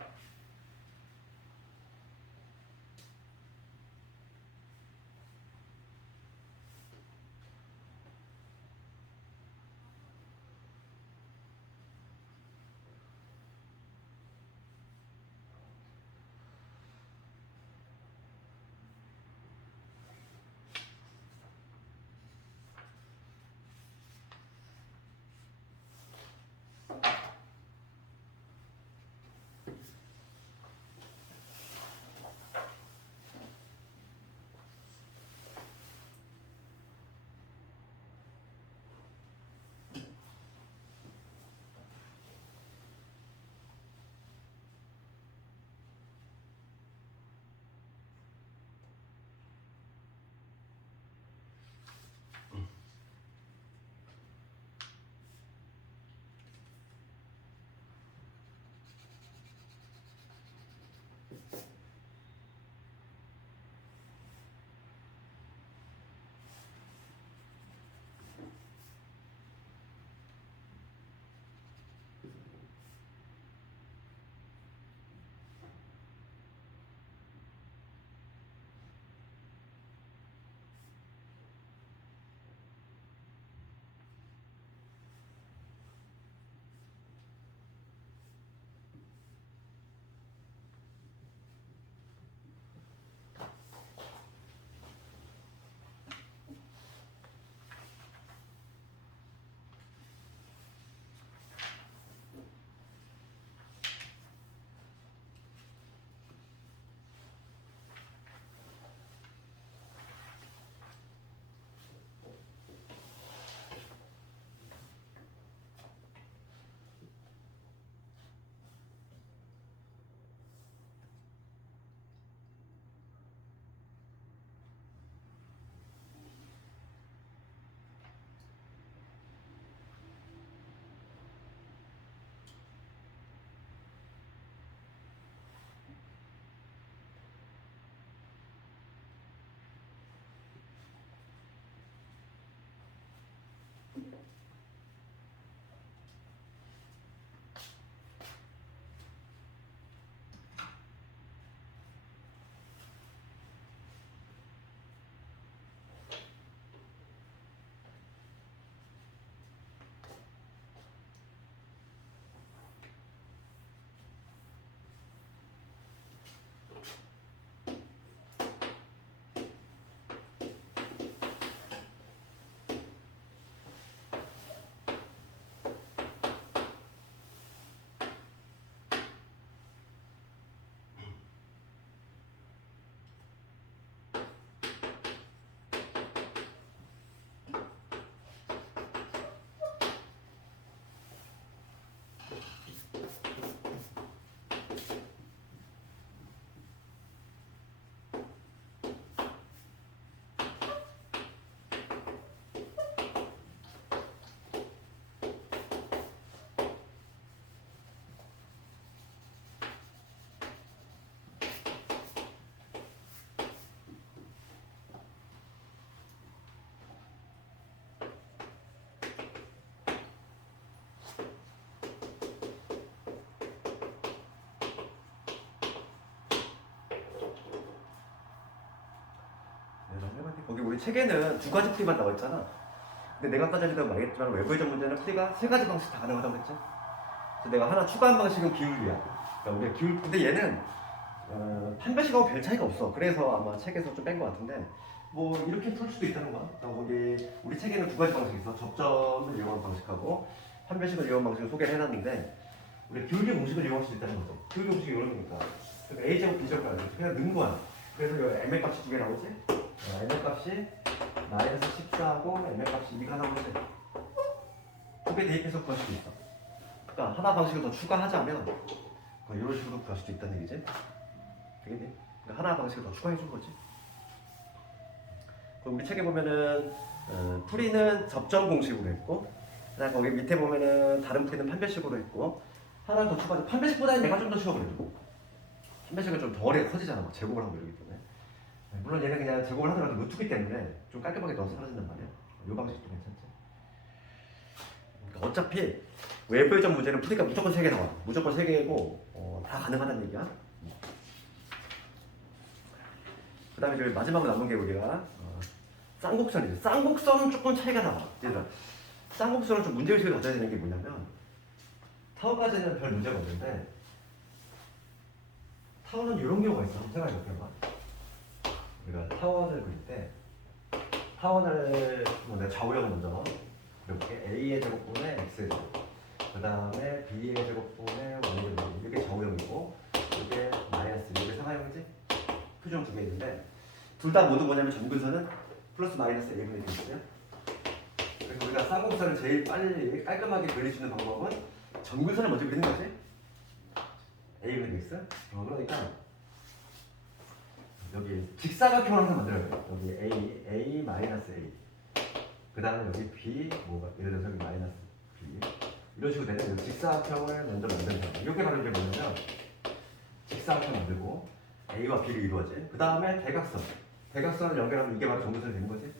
거기 우리 책에는 두 가지 풀이만 나와 있잖아. 근데 내가 아까 전에도 말했지만 외부의적 문제는 풀이가 세 가지 방식 다 가능하다고 그랬지. 그래서 내가 하나 추가한 방식은 기울기야. 그러니까 우리가 기울, 근데 얘는 판별식하고 별 차이가 없어. 그래서 아마 책에서 좀 뺀 것 같은데 뭐 이렇게 풀 수도 있다는 거야. 그러니까 거기 우리 책에는 두 가지 방식이 있어. 접점을 이용한 방식하고 판별식을 이용한 방식을 소개를 해놨는데 우리 기울기 공식을 이용할 수 있다는 거죠. 기울기 공식이 이런 거니까 A제곱 B제곱을 알죠. 그냥 넣은 거야. 그래서 이 ML 값이 두 개 나오지? ML 값이 마이너스 14하고 ML 값이 2가 나오지. 두 개 대입해서 구할 수도 있어. 그러니까 하나 방식을 더 추가하자면 이런 식으로 구할 수도 있다는 얘기지. 되겠니? 그러니까 하나 방식을 더 추가해 준 거지. 그럼 우리 책에 보면은 풀이는 접점 공식으로 했고, 그다음 거기 밑에 보면은 다른 풀이는 판별식으로 했고, 하나 더 추가해. 판별식보다는 내가 좀 더 쉬워 그래도. 판별식은 좀 덜 커지잖아. 막 제곱을 하고 이러기 때문에. 물론 얘는 그냥 제곱을 하더라도 루트기 때문에 좀 깔끔하게 넣어서 사라진단 말이야. 이 방식도 괜찮지. 그러니까 어차피 외부의 점 문제는 푸니까 무조건 3개 나와. 무조건 3개고 다 가능하다는 얘기야. 그 다음에 저기 마지막으로 남은 게 우리가 쌍곡선이지. 쌍곡선은 조금 차이가 나와. 얘들아, 쌍곡선은 좀 문제의식을 가져야 되는 게 뭐냐면 타워까지는 별 문제가 없는데 타워는 이런 경우가 있어. 한번 생각해볼게요. 우리가 타원을 그릴 때 타원을 내가 좌우형을 먼저 그려볼게. A의 제곱분의 X의 제곱, 그 다음에 B의 제곱분의 Y의 제곱. 이게 좌우형이고 이게 마이너스, 이게 상하형이지? 표정 두 개 있는데 둘 다 모두 뭐냐면 점근선은 플러스 마이너스 A분의 B였어요. 그래서 우리가 쌍곡선을 제일 빨리 깔끔하게 그릴 수 있는 방법은 점근선을 먼저 그리는 거지. A분의 X. 그러니까 여기 직사각형을 항상 만들어야 돼요. 여기 A 마이너스 A. 그 다음에 여기 B, 뭐가 예를 들어서 여기 마이너스 B. 이런 식으로 되는 직사각형을 먼저 만드는 거예요. 이게 바로 이제 뭐냐면 직사각형 만들고 A와 B를 이루어진. 그 다음에 대각선. 대각선을 연결하면 이게 바로 점근선이 되는 거지.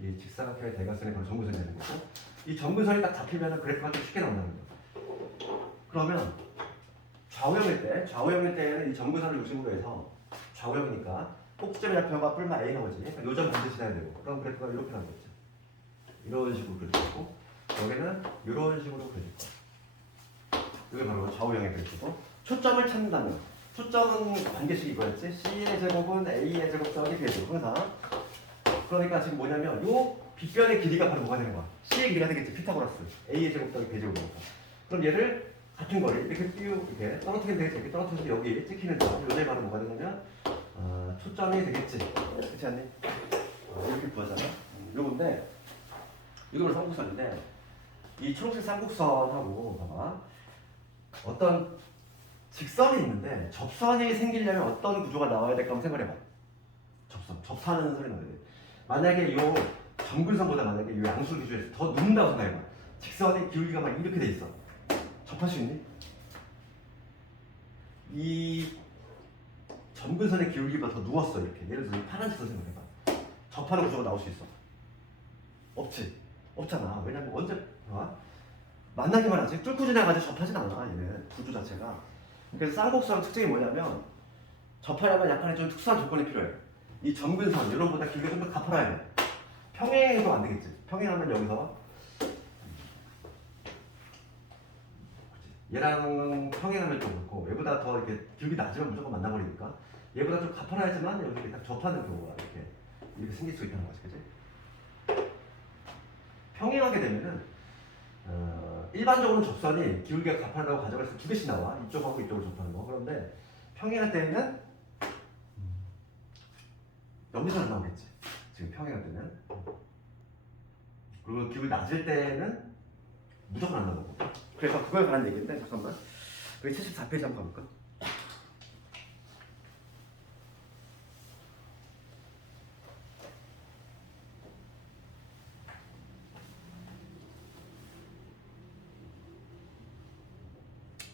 이 직사각형의 대각선이 바로 점근선이 되는 거고. 이 점근선이 딱 잡히면 그래프가 좀 쉽게 나온다는 거예요. 그러면 좌우형일 때에는 이 점근선을 중심으로 해서 좌우형이니까 꼭지점의 좌표가 뿔마 A 나오지. 그러니까 요점 반드시 해야 되고. 그럼 그래프가 이렇게 나오겠죠. 이런 식으로 그려지고 여기는 이런 식으로 그려질 거야. 이게 바로 좌우형의 그래프고 초점을 찾는다면 초점은 관계식이 이거였지. C의 제곱은 A의 제곱 더하기 B의 제곱 항상. 그러니까 지금 뭐냐면 요 빗변의 길이가 바로 뭐가 되는 거야. C의 길이가 되겠지. 피타고라스. A의 제곱 더하기 B의 제곱이니까. 그럼 얘를 같은 거리 이렇게 띄우고 이렇게 떨어뜨리면 되겠지. 이렇게 떨어뜨려서 여기 찍히는 점. 요점이 바로 뭐가 되냐면 초점이 되겠지. 그렇지 않니? 이렇게 구하잖아. 요건데 이거 바로 쌍곡선인데 이 초록색 쌍곡선하고 봐봐. 어떤 직선이 있는데 접선이 생기려면 어떤 구조가 나와야 될까 한번 생각해봐. 접하는 소리 나야 돼. 만약에 요 점근선보다 만약에 요 양수를 기준해서 더 눕는다고 생각해봐. 직선의 기울기가 막 이렇게 돼 있어. 접할 수 있니? 이 점근선의 기울기보다 더 누웠어 이렇게. 예를 들어서 파란색으로 생각해봐. 접하는 구조가 나올 수 있어. 없지? 없잖아. 왜냐면 언제 만나기만 하지 뚫고 지나가지 접하진 않아. 얘는 구조 자체가. 그래서 쌍곡선 특징이 뭐냐면 접하려면 약간의 좀 특수한 조건이 필요해. 이 점근선 이런 보다 길게 좀 더 가파라야 돼. 평행해도 안 되겠지. 평행하면 여기서 얘랑 평행하면 좀 그렇고 얘보다 더 이렇게 길이 낮으면 무조건 만나버리니까 얘보다 좀 가파라야지만 여기 이렇게 딱 접하는 경우가 이렇게 생길 수 있다는 거지, 그지? 평행하게 되면은 일반적으로는 접선이 기울기가 가파라고 가정해서 두 개씩 나와. 이쪽하고 이쪽으로 접하는 거. 그런데 평행할 때는 여기서 안 나오겠지. 지금 평행할 때는. 그리고 기울기 낮을 때는 무조건 안 나오고. 그래서 그거에 관한 얘기인데 잠깐만. 여기 74페이지 한번 가볼까?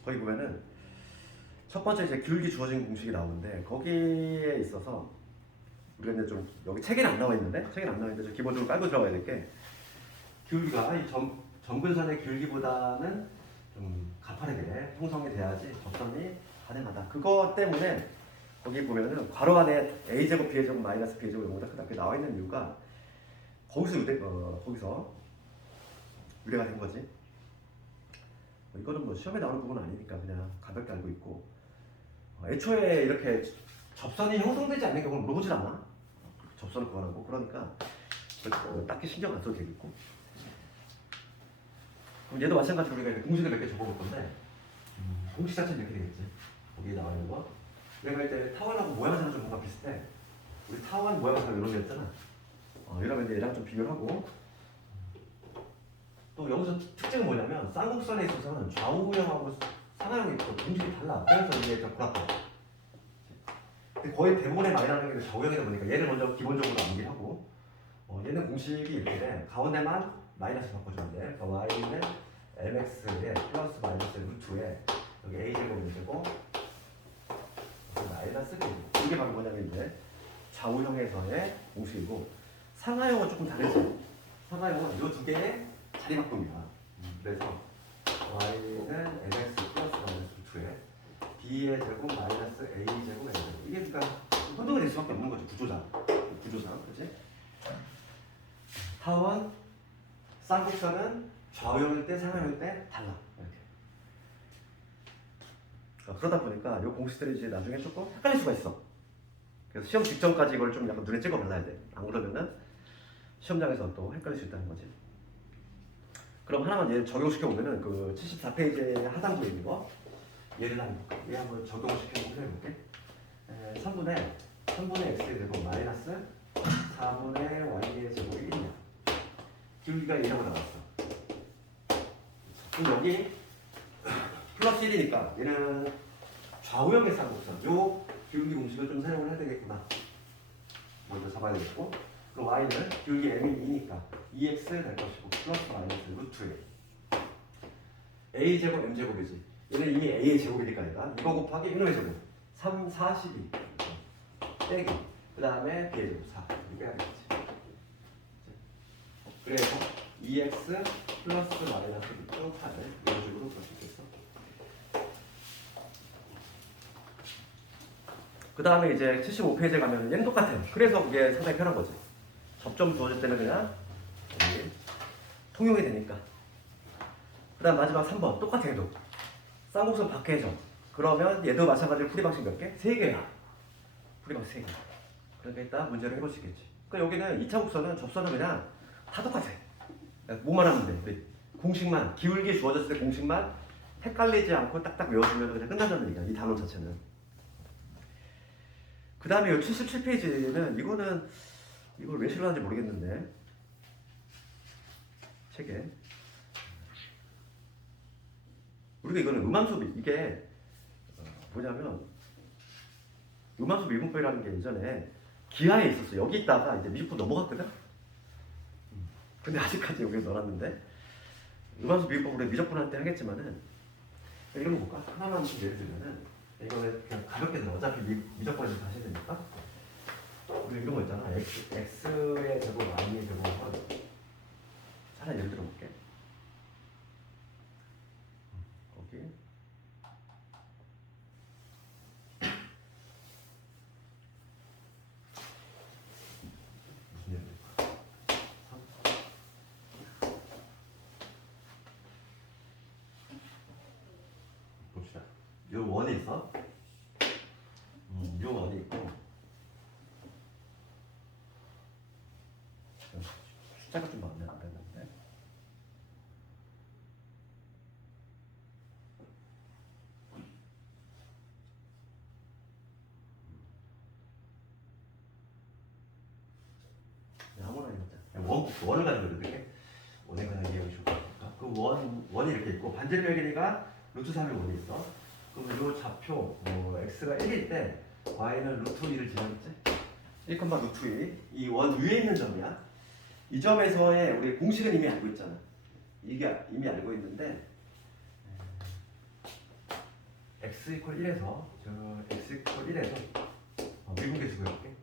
거기 보면은 첫 번째 이제 기울기 주어진 공식이 나오는데 거기에 있어서 우리가 이제 좀 여기 책에는 안 나와 있는데 좀 기본적으로 깔고 들어가야 될 게 기울기가 이 점근선의 기울기보다는 좀 가파르게 통성이 돼야지 접선이 가능하다. 그거 때문에 거기 보면은 괄호 안에 a 제곱 b의 제곱 마이너스 b의 제곱 이거보다 그렇게 나와 있는 이유가 거기서 유래가 된 거지. 이거는 뭐 시험에 나오는 부분은 아니니까 그냥 가볍게 알고 있고 애초에 이렇게 접선이 형성되지 않는 경우는 물어보질 않아. 접선을 구하라고. 그러니까 딱히 신경 안 써도 되겠고. 그럼 얘도 마찬가지로 우리가 공식을 몇 개 적어볼 건데 공식 자체는 이렇게 되겠지. 거기에 나와 있는 거. 내가 이제 타원하고 모양새는 좀 뭔가 비슷해. 우리 타원 모양새가 이런 게 있잖아. 이러면 이제 얘랑 좀 비교하고 또 여기서 특징은 뭐냐면 쌍곡선에 있어서는 좌우형하고 상하형이 있고 공식이 달라. 그래서 이게 좀 불합해. 근데 거의 대부분의 많이 나오는 게 좌우형이다 보니까 얘를 먼저 기본적으로 암기하고 얘는 공식이 이렇게 돼. 가운데만 마이너스 바꿔주면 돼. 그러니까 y는 mx에 플러스 마이너스 루트에 여기 a제곱 이제고 마이너스 b. 이게 바로 뭐냐면 이제 좌우형에서의 공식이고 상하형은 조금 다르지. 상하형은 이 두 개의 자리 바꿈이야. 그래서 y는 mx 플러스 마이너스 2에 b의 제곱 마이너스 a 제곱 n 제곱 이게 그러니까 혼동이 될 수밖에 없는 거지. 구조상 그렇지? 타원 쌍곡선은 좌우형일 때 상하형일 때 달라. 이렇게. 그러다 보니까 이 공식들이 이제 나중에 조금 헷갈릴 수가 있어. 그래서 시험 직전까지 이걸 좀 약간 눈에 찍어 발라야 돼. 안 그러면은 시험장에서 또 헷갈릴 수 있다는 거지. 그럼 하나만 얘를 적용시켜 보면은 그 74페이지에 하단부에 있는 거 얘를 한번 볼까? 얘 한번 적용을 시켜보면 해볼게. 3분의 x의 제곱 마이너스 4분의 y의 제곱이 1이냐. 기울기가 1이라고 나왔어. 그럼 여기 플러스 1이니까 얘는 좌우형의 쌍곡선. 요 기울기 공식을 좀 사용을 해야 되겠구나. 먼저 잡아야 되겠고. 그럼 y는 기울기 m이 2니까 2x 될 것이고 플러스 마이너스 루트 a 제곱 m 제곱이지. 얘는 이미 a의 제곱이니까 얘가 이거 곱하기 이놈의 제곱 3, 42 빼기 그 다음에 b의 제곱 4 이렇게 해야 되겠지. 그래서 2x 플러스 마이너스 루트 8을 이런 식으로 볼 수 있겠어. 그 다음에 이제 75페이지에 가면 얘는 똑같아요. 그래서 그게 상당히 편한 거지. 접점 주어질 때는 그냥 여기 통용이 되니까. 그 다음 마지막 3번 똑같아 얘도. 쌍곡선 밖에서 그러면 얘도 마찬가지로 풀이 방식 몇 개? 3개야. 풀이 방식 3개. 그러니까 일단 문제를 해보시겠지. 그러니까 여기는 2차 곡선은 접선은 그냥 다 똑같아. 뭐만 하면 돼. 우리 공식만 기울기 주어졌을 때 공식만 헷갈리지 않고 딱딱 외워주면 그냥 끝난다는 얘기야. 이 단원 자체는. 그 다음에 이 77페이지는 이걸 왜 싫어하는지 모르겠는데 책에 우리가 이거는 음함수 이게 뭐냐면 음함수 미분법이라는 게 예전에 기하에 있었어. 여기 있다가 이제 미분법 넘어갔거든. 근데 아직까지 여기 넣어놨는데 음함수 미분법으로 미적분할 때 하겠지만은 이런 거 볼까? 하나만 좀 예를 들면은 이거는 그냥 가볍게 들어. 어차피 미적분에서 다시 되니까. 우리 이런 거 있잖아. x의 제곱, y의 제곱은 하나 예를 들어볼게. 거기 무슨 예를 들까? 봅시다. 요 원이 있어. 요 원이 있고. 숫자가 좀 마음에 안 드는데. 아무나 해보자. 원을 가지고 이렇게 원에 관한 기억이 좋으니까. 그 원이 이렇게 있고 반지름의 길이가 루트 3의 원이 있어. 그럼 요 좌표 x가 1일 때 y는 루트 2를 지나겠지? 1, 루트 2. 이 원 위에 있는 점이야. 이 점에서의 우리 공식은 이미 알고 있잖아. 이게 이미 알고 있는데 x 이퀄 1에서 x 이퀄 1에서 미분계수 구해볼게.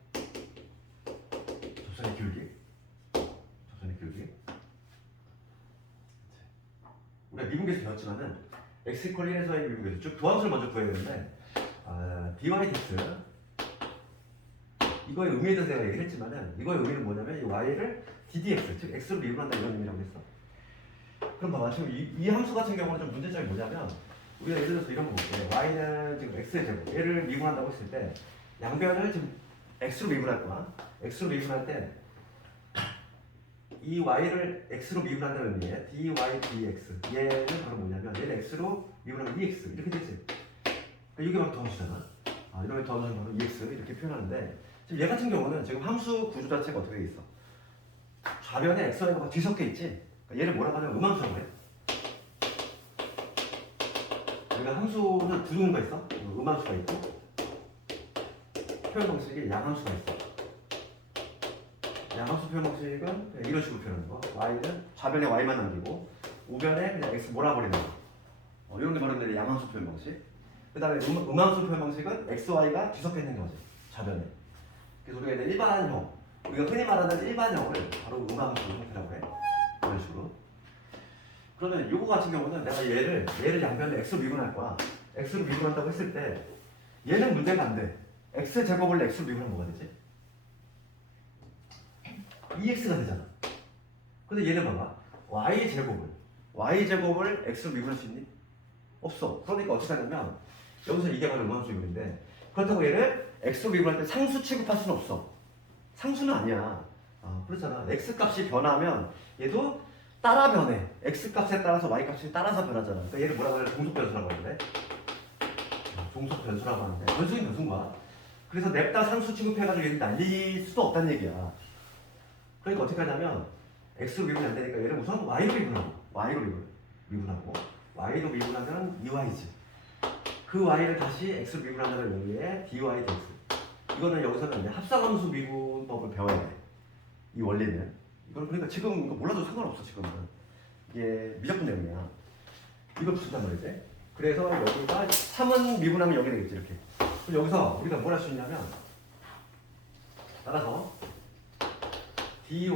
접선의 기울기. 우리가 미분계수 배웠지만은 x 이퀄 1에서의 미분계수 즉 도함수를 먼저 구해야 되는데 dy 텍스 이거의 의미에 대해서 내가 얘기를 했지만은 이거의 의미는 뭐냐면 이 y를 ddx 즉 x로 미분한다 이런 의미라고 했어. 그럼 봐봐. 지금 이 함수 같은 경우는 좀 문제점이 뭐냐면 우리가 예를 들어서 이런 거 볼게. y는 지금 x의 제곱 얘를 미분한다고 했을 때 양변을 지금 x로 미분할 거야. x로 미분할 때 이 y를 x로 미분한다는 의미에 dy dx 얘는 바로 뭐냐면 얘를 x로 미분하면 2x 이렇게 되지. 그러니까 이게 바로 더함수잖아. 이러면 더함수는 바로 2x 이렇게 표현하는데 지금 얘 같은 경우는 지금 함수 구조 자체가 어떻게 돼 있어? 좌변에 x, y가 뒤섞여 있지. 그러니까 얘를 뭐라고 하냐면 음함수라고 해. 우리가 함수는 두 종류가 있어. 음함수가 있고 표현 방식이 양함수가 있어. 양함수 표현 방식은 이런 식으로 표현하는 거. y는 좌변에 y만 남기고 우변에 그냥 x 몰아버리는 거. 이런 게 바로 내 양함수 표현 방식. 그 다음에 음함수 표현 방식은 x, y가 뒤섞여 있는 거지. 좌변에. 그래서 우리가 이제 일반형, 우리가 흔히 말하는 일반형을 바로 음함수 형태라고 해. 이런 식으로. 그러면 이거 같은 경우는 내가 얘를 양변을 x로 미분할 거야. x로 미분한다고 했을 때 얘는 문제가 안 돼. x 제곱을 x로 미분하면 뭐가 되지? 2x가 되잖아. 근데 얘는 봐봐. y 제곱을 x로 미분할 수 있니? 없어. 그러니까 어떻게 하냐면 여기서 이게 바로 음함수인데 그렇다고 얘를 x로 미분할 때 상수 취급할 수는 없어. 상수는 아니야. 그렇잖아. x 값이 변하면 얘도 따라 변해. x 값에 따라서 y 값이 따라서 변하잖아. 그러니까 얘를 뭐라고 하냐? 종속 변수라고 하는데. 종속 변수라고 하는데 변수인 변수인 거야. 그래서 냅다 상수 취급해가지고 얘를 날릴 수도 없다는 얘기야. 그러니까 어떻게 하냐면 x로 미분이 안 되니까 얘를 우선 y로 미분하고 y로 미분하면 2y지. 그 y를 다시 x로 미분하면 여기에 dy dx. 이거는 여기서는 이제 합성함수 미분법을 배워야 돼. 이 원리는. 이건 그러니까 지금 이거 몰라도 상관없어. 지금은 이게 미적분 내용이야. 이걸 붙인단 말이지. 그래서 여기가 3은 미분하면 여기 되겠지 이렇게. 그럼 여기서 우리가 뭘 할 수 있냐면 따라서 dy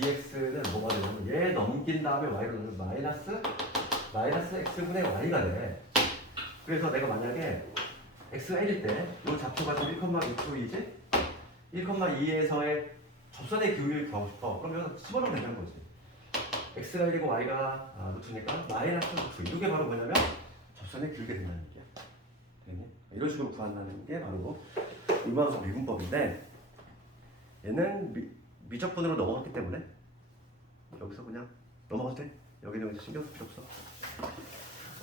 dx는 뭐가 되냐면 얘 넘긴 다음에 y로 넣으면 마이너스 x분의 y가 돼. 그래서 내가 만약에 x가 1일 때 이 좌표가 지금 1,6이지? 1,2에서의 접선의 기울기를 구하고 싶어. 그럼 여기서 집어넣으면 된다는 거지. x가 1이고 y가 루트니까 마이너스 루트. 이게 바로 뭐냐면 접선의 기울기가 된다는 얘기야. 되겠니? 이런 식으로 구한다는 게 바로 음함수 미분법인데 얘는 미적분으로 넘어갔기 때문에 여기서 그냥 넘어가도 돼. 여기는 이제 신경 쓸 필요 없어.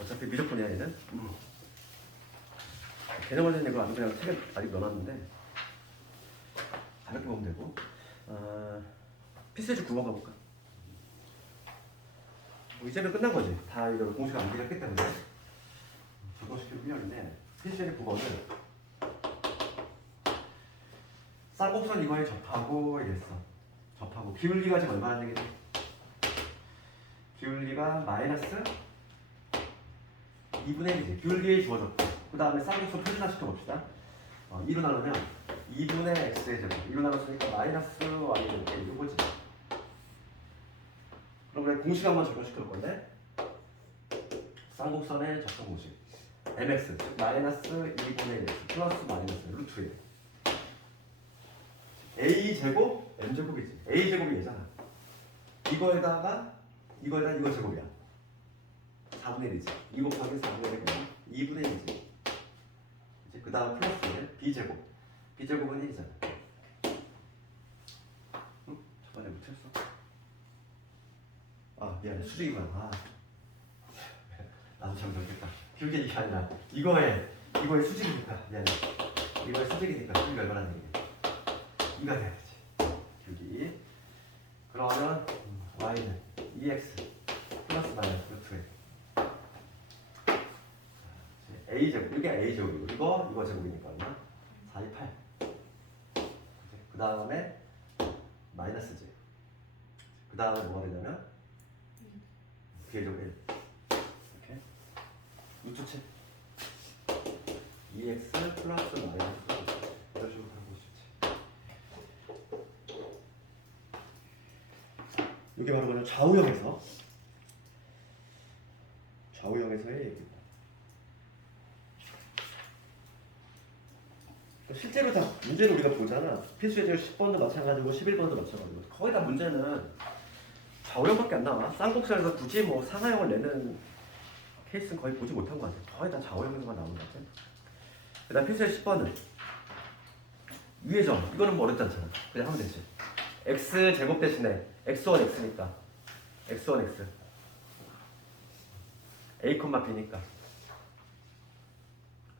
어차피 미적분이야 얘는. 개념 관련 이거 아주 그냥 책에 아직 넣어놨는데 가볍게 보면 되고. 필수예제 9번 가볼까? 이제는 끝난 거지. 다 이거 공식 안 되겠기 때문에 적용시키는 필요한데 필수예제 9번을 쌍곡선 이거에 접하고 이랬어. 접하고 기울기가 지금 얼마나 되겠지? 기울기가 마이너스 2분의 1이지. 기울기에 주어졌고 그 다음에 쌍곡선 표준화 시켜봅시다. 2로 나누면 2분의 x의 제곱 2로 나눴으니까 마이너스 y의 제곱 이거지. 그럼 우리 공식 한번 적용시킬 건데 쌍곡선의 접선 공식 mx 즉 마이너스 2분의 1 x 플러스 마이너스 루트 1 a 제곱 m 제곱이지. a 제곱이 얘잖아. 이거에다가 이거 제곱이야. 4분의 1이지. 2 곱하기 4분의 1이면 2분의 1이지. 이제 그 다음 플러스 b 제곱. b 제곱은 1이잖아. 저번에 못했어. 미안해. 수직이구나. 나도 잘못했다. 기울기 이게 아니라 이거의 수직이니까 미안해. 이거의 수직이니까 기울기가 얼마나 되겠냐. 2가 돼야 되지. 기울기. 그러면 y는 2x 플러스 마이너스 루트 a 제곱. 이게 a 제곱이고 이거 제곱이니까 얼마? 4, 2, 8. 그 다음에 마이너스지. 그 다음에 뭐가 되냐면 b의 제곱 1. 이렇게 루트 7 2x 플러스 마이너스 이런 식으로 가볼 수 있지. 이게 바로 그냥 좌우형에서의 얘기입니다. 실제로 다 문제를 우리가 보잖아. 필수예제 10번도 마찬가지고 11번도 마찬가지고 거의 다 문제는 좌우형밖에 안 나와. 쌍곡선에서 굳이 뭐 상하형을 내는 케이스는 거의 보지 못한 것 같아. 거의 다 좌우형에서만 나오는 것 같아. 그 다음 필수예제 10번은 위의 점. 이거는 뭐 어렵지 않잖아. 그냥 하면 되지. x 제곱 대신에 x1 x니까 x1 x a, b니까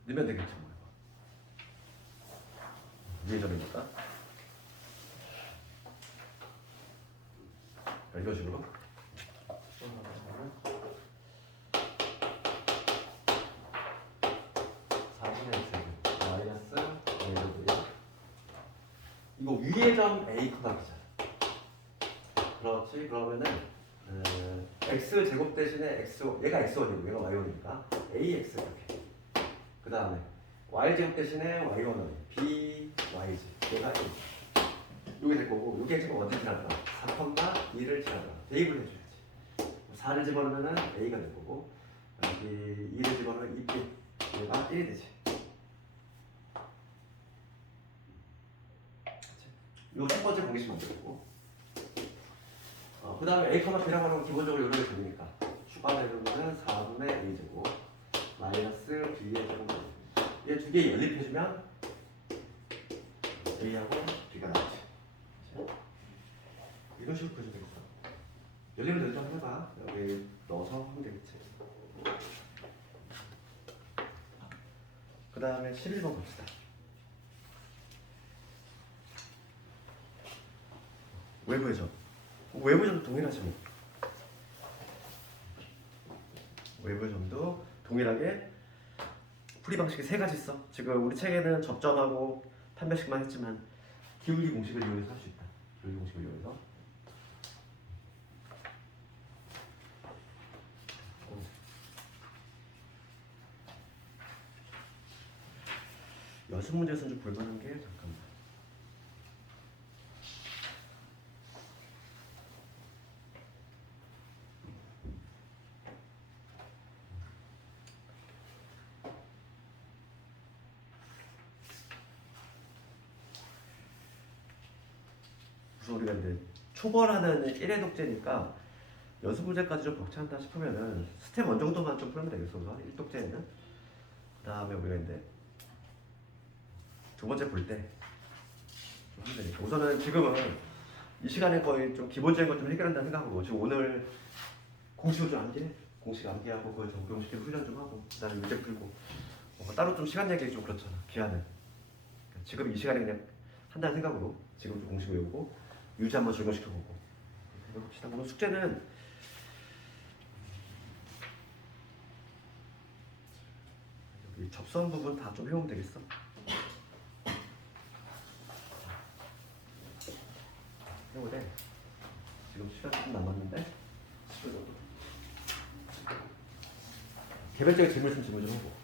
넣으면 되겠죠. 뭐. 위의 점이니까 이런 식으로 마이너스 이거 위의 점 a, b잖아. 그렇지. 그러면은 x 제곱 대신에 x 얘가 x1이고 얘가 y1이니까 ax 이렇게. 그 다음에 y 제곱 대신에 y1은 b y지. 얘가 1. 요게 될 거고 요게 지금 언제 지나가? 4,2를 지나가. 대입을 해줘야지. 4를 집어넣으면 A가 될 거고 여기 2를 집어넣으면 2B. 얘가 1이 되지. 요 첫 번째 공식 만들고 그 다음에 A, B라고 하는 건 기본적으로 이렇게 됩니까? 추가되는 4분의 A제곱 마이너스 B의 제곱 얘 두 개 연립해주면 A하고 B가 나오지. 이런 식으로 그려주면 되겠어. 연립을 내도 좀 해봐. 여기 넣어서 하면 되겠지. 그 다음에 11번 봅시다. 외부의 점. 외부의 점도 동일하지 뭐. 외부의 점도 동일하게 풀이 방식이 세 가지 있어. 지금 우리 책에는 접점하고 판별식만 했지만 기울기 공식을 이용해서 할 수 있다. 기울기 공식을 이용해서. 연습 문제에서는 좀 볼만한 게 잠깐만. 우선 우리가 이제 초벌하는 1회 독재니까 연습 문제까지 좀 벅찬다 싶으면은 스텝 1 정도만 좀 풀면 되겠어. 우선 1독재는. 그 다음에 우리가 이제 두 번째 볼 때 좀 하면 되니까 우선은 지금은 이 시간에 거의 좀 기본적인 것 좀 해결한다는 생각하고 지금 오늘 공식을 좀 암기해. 공식 암기하고 그 정규공식 훈련 좀 하고 그 다음에 문제 풀고 따로 좀 시간 내기 좀 그렇잖아. 기한은. 지금 이 시간에 그냥 한다는 생각으로 지금 좀 공식 외우고 유지 한번 적용시켜보고 해봅시다. 오늘 숙제는 여기 접선 부분 다 좀 해오면 되겠어. 해보래. 지금 시간 좀 남았는데 10분 정도. 개별적인 질문 있으면 질문 좀 하고.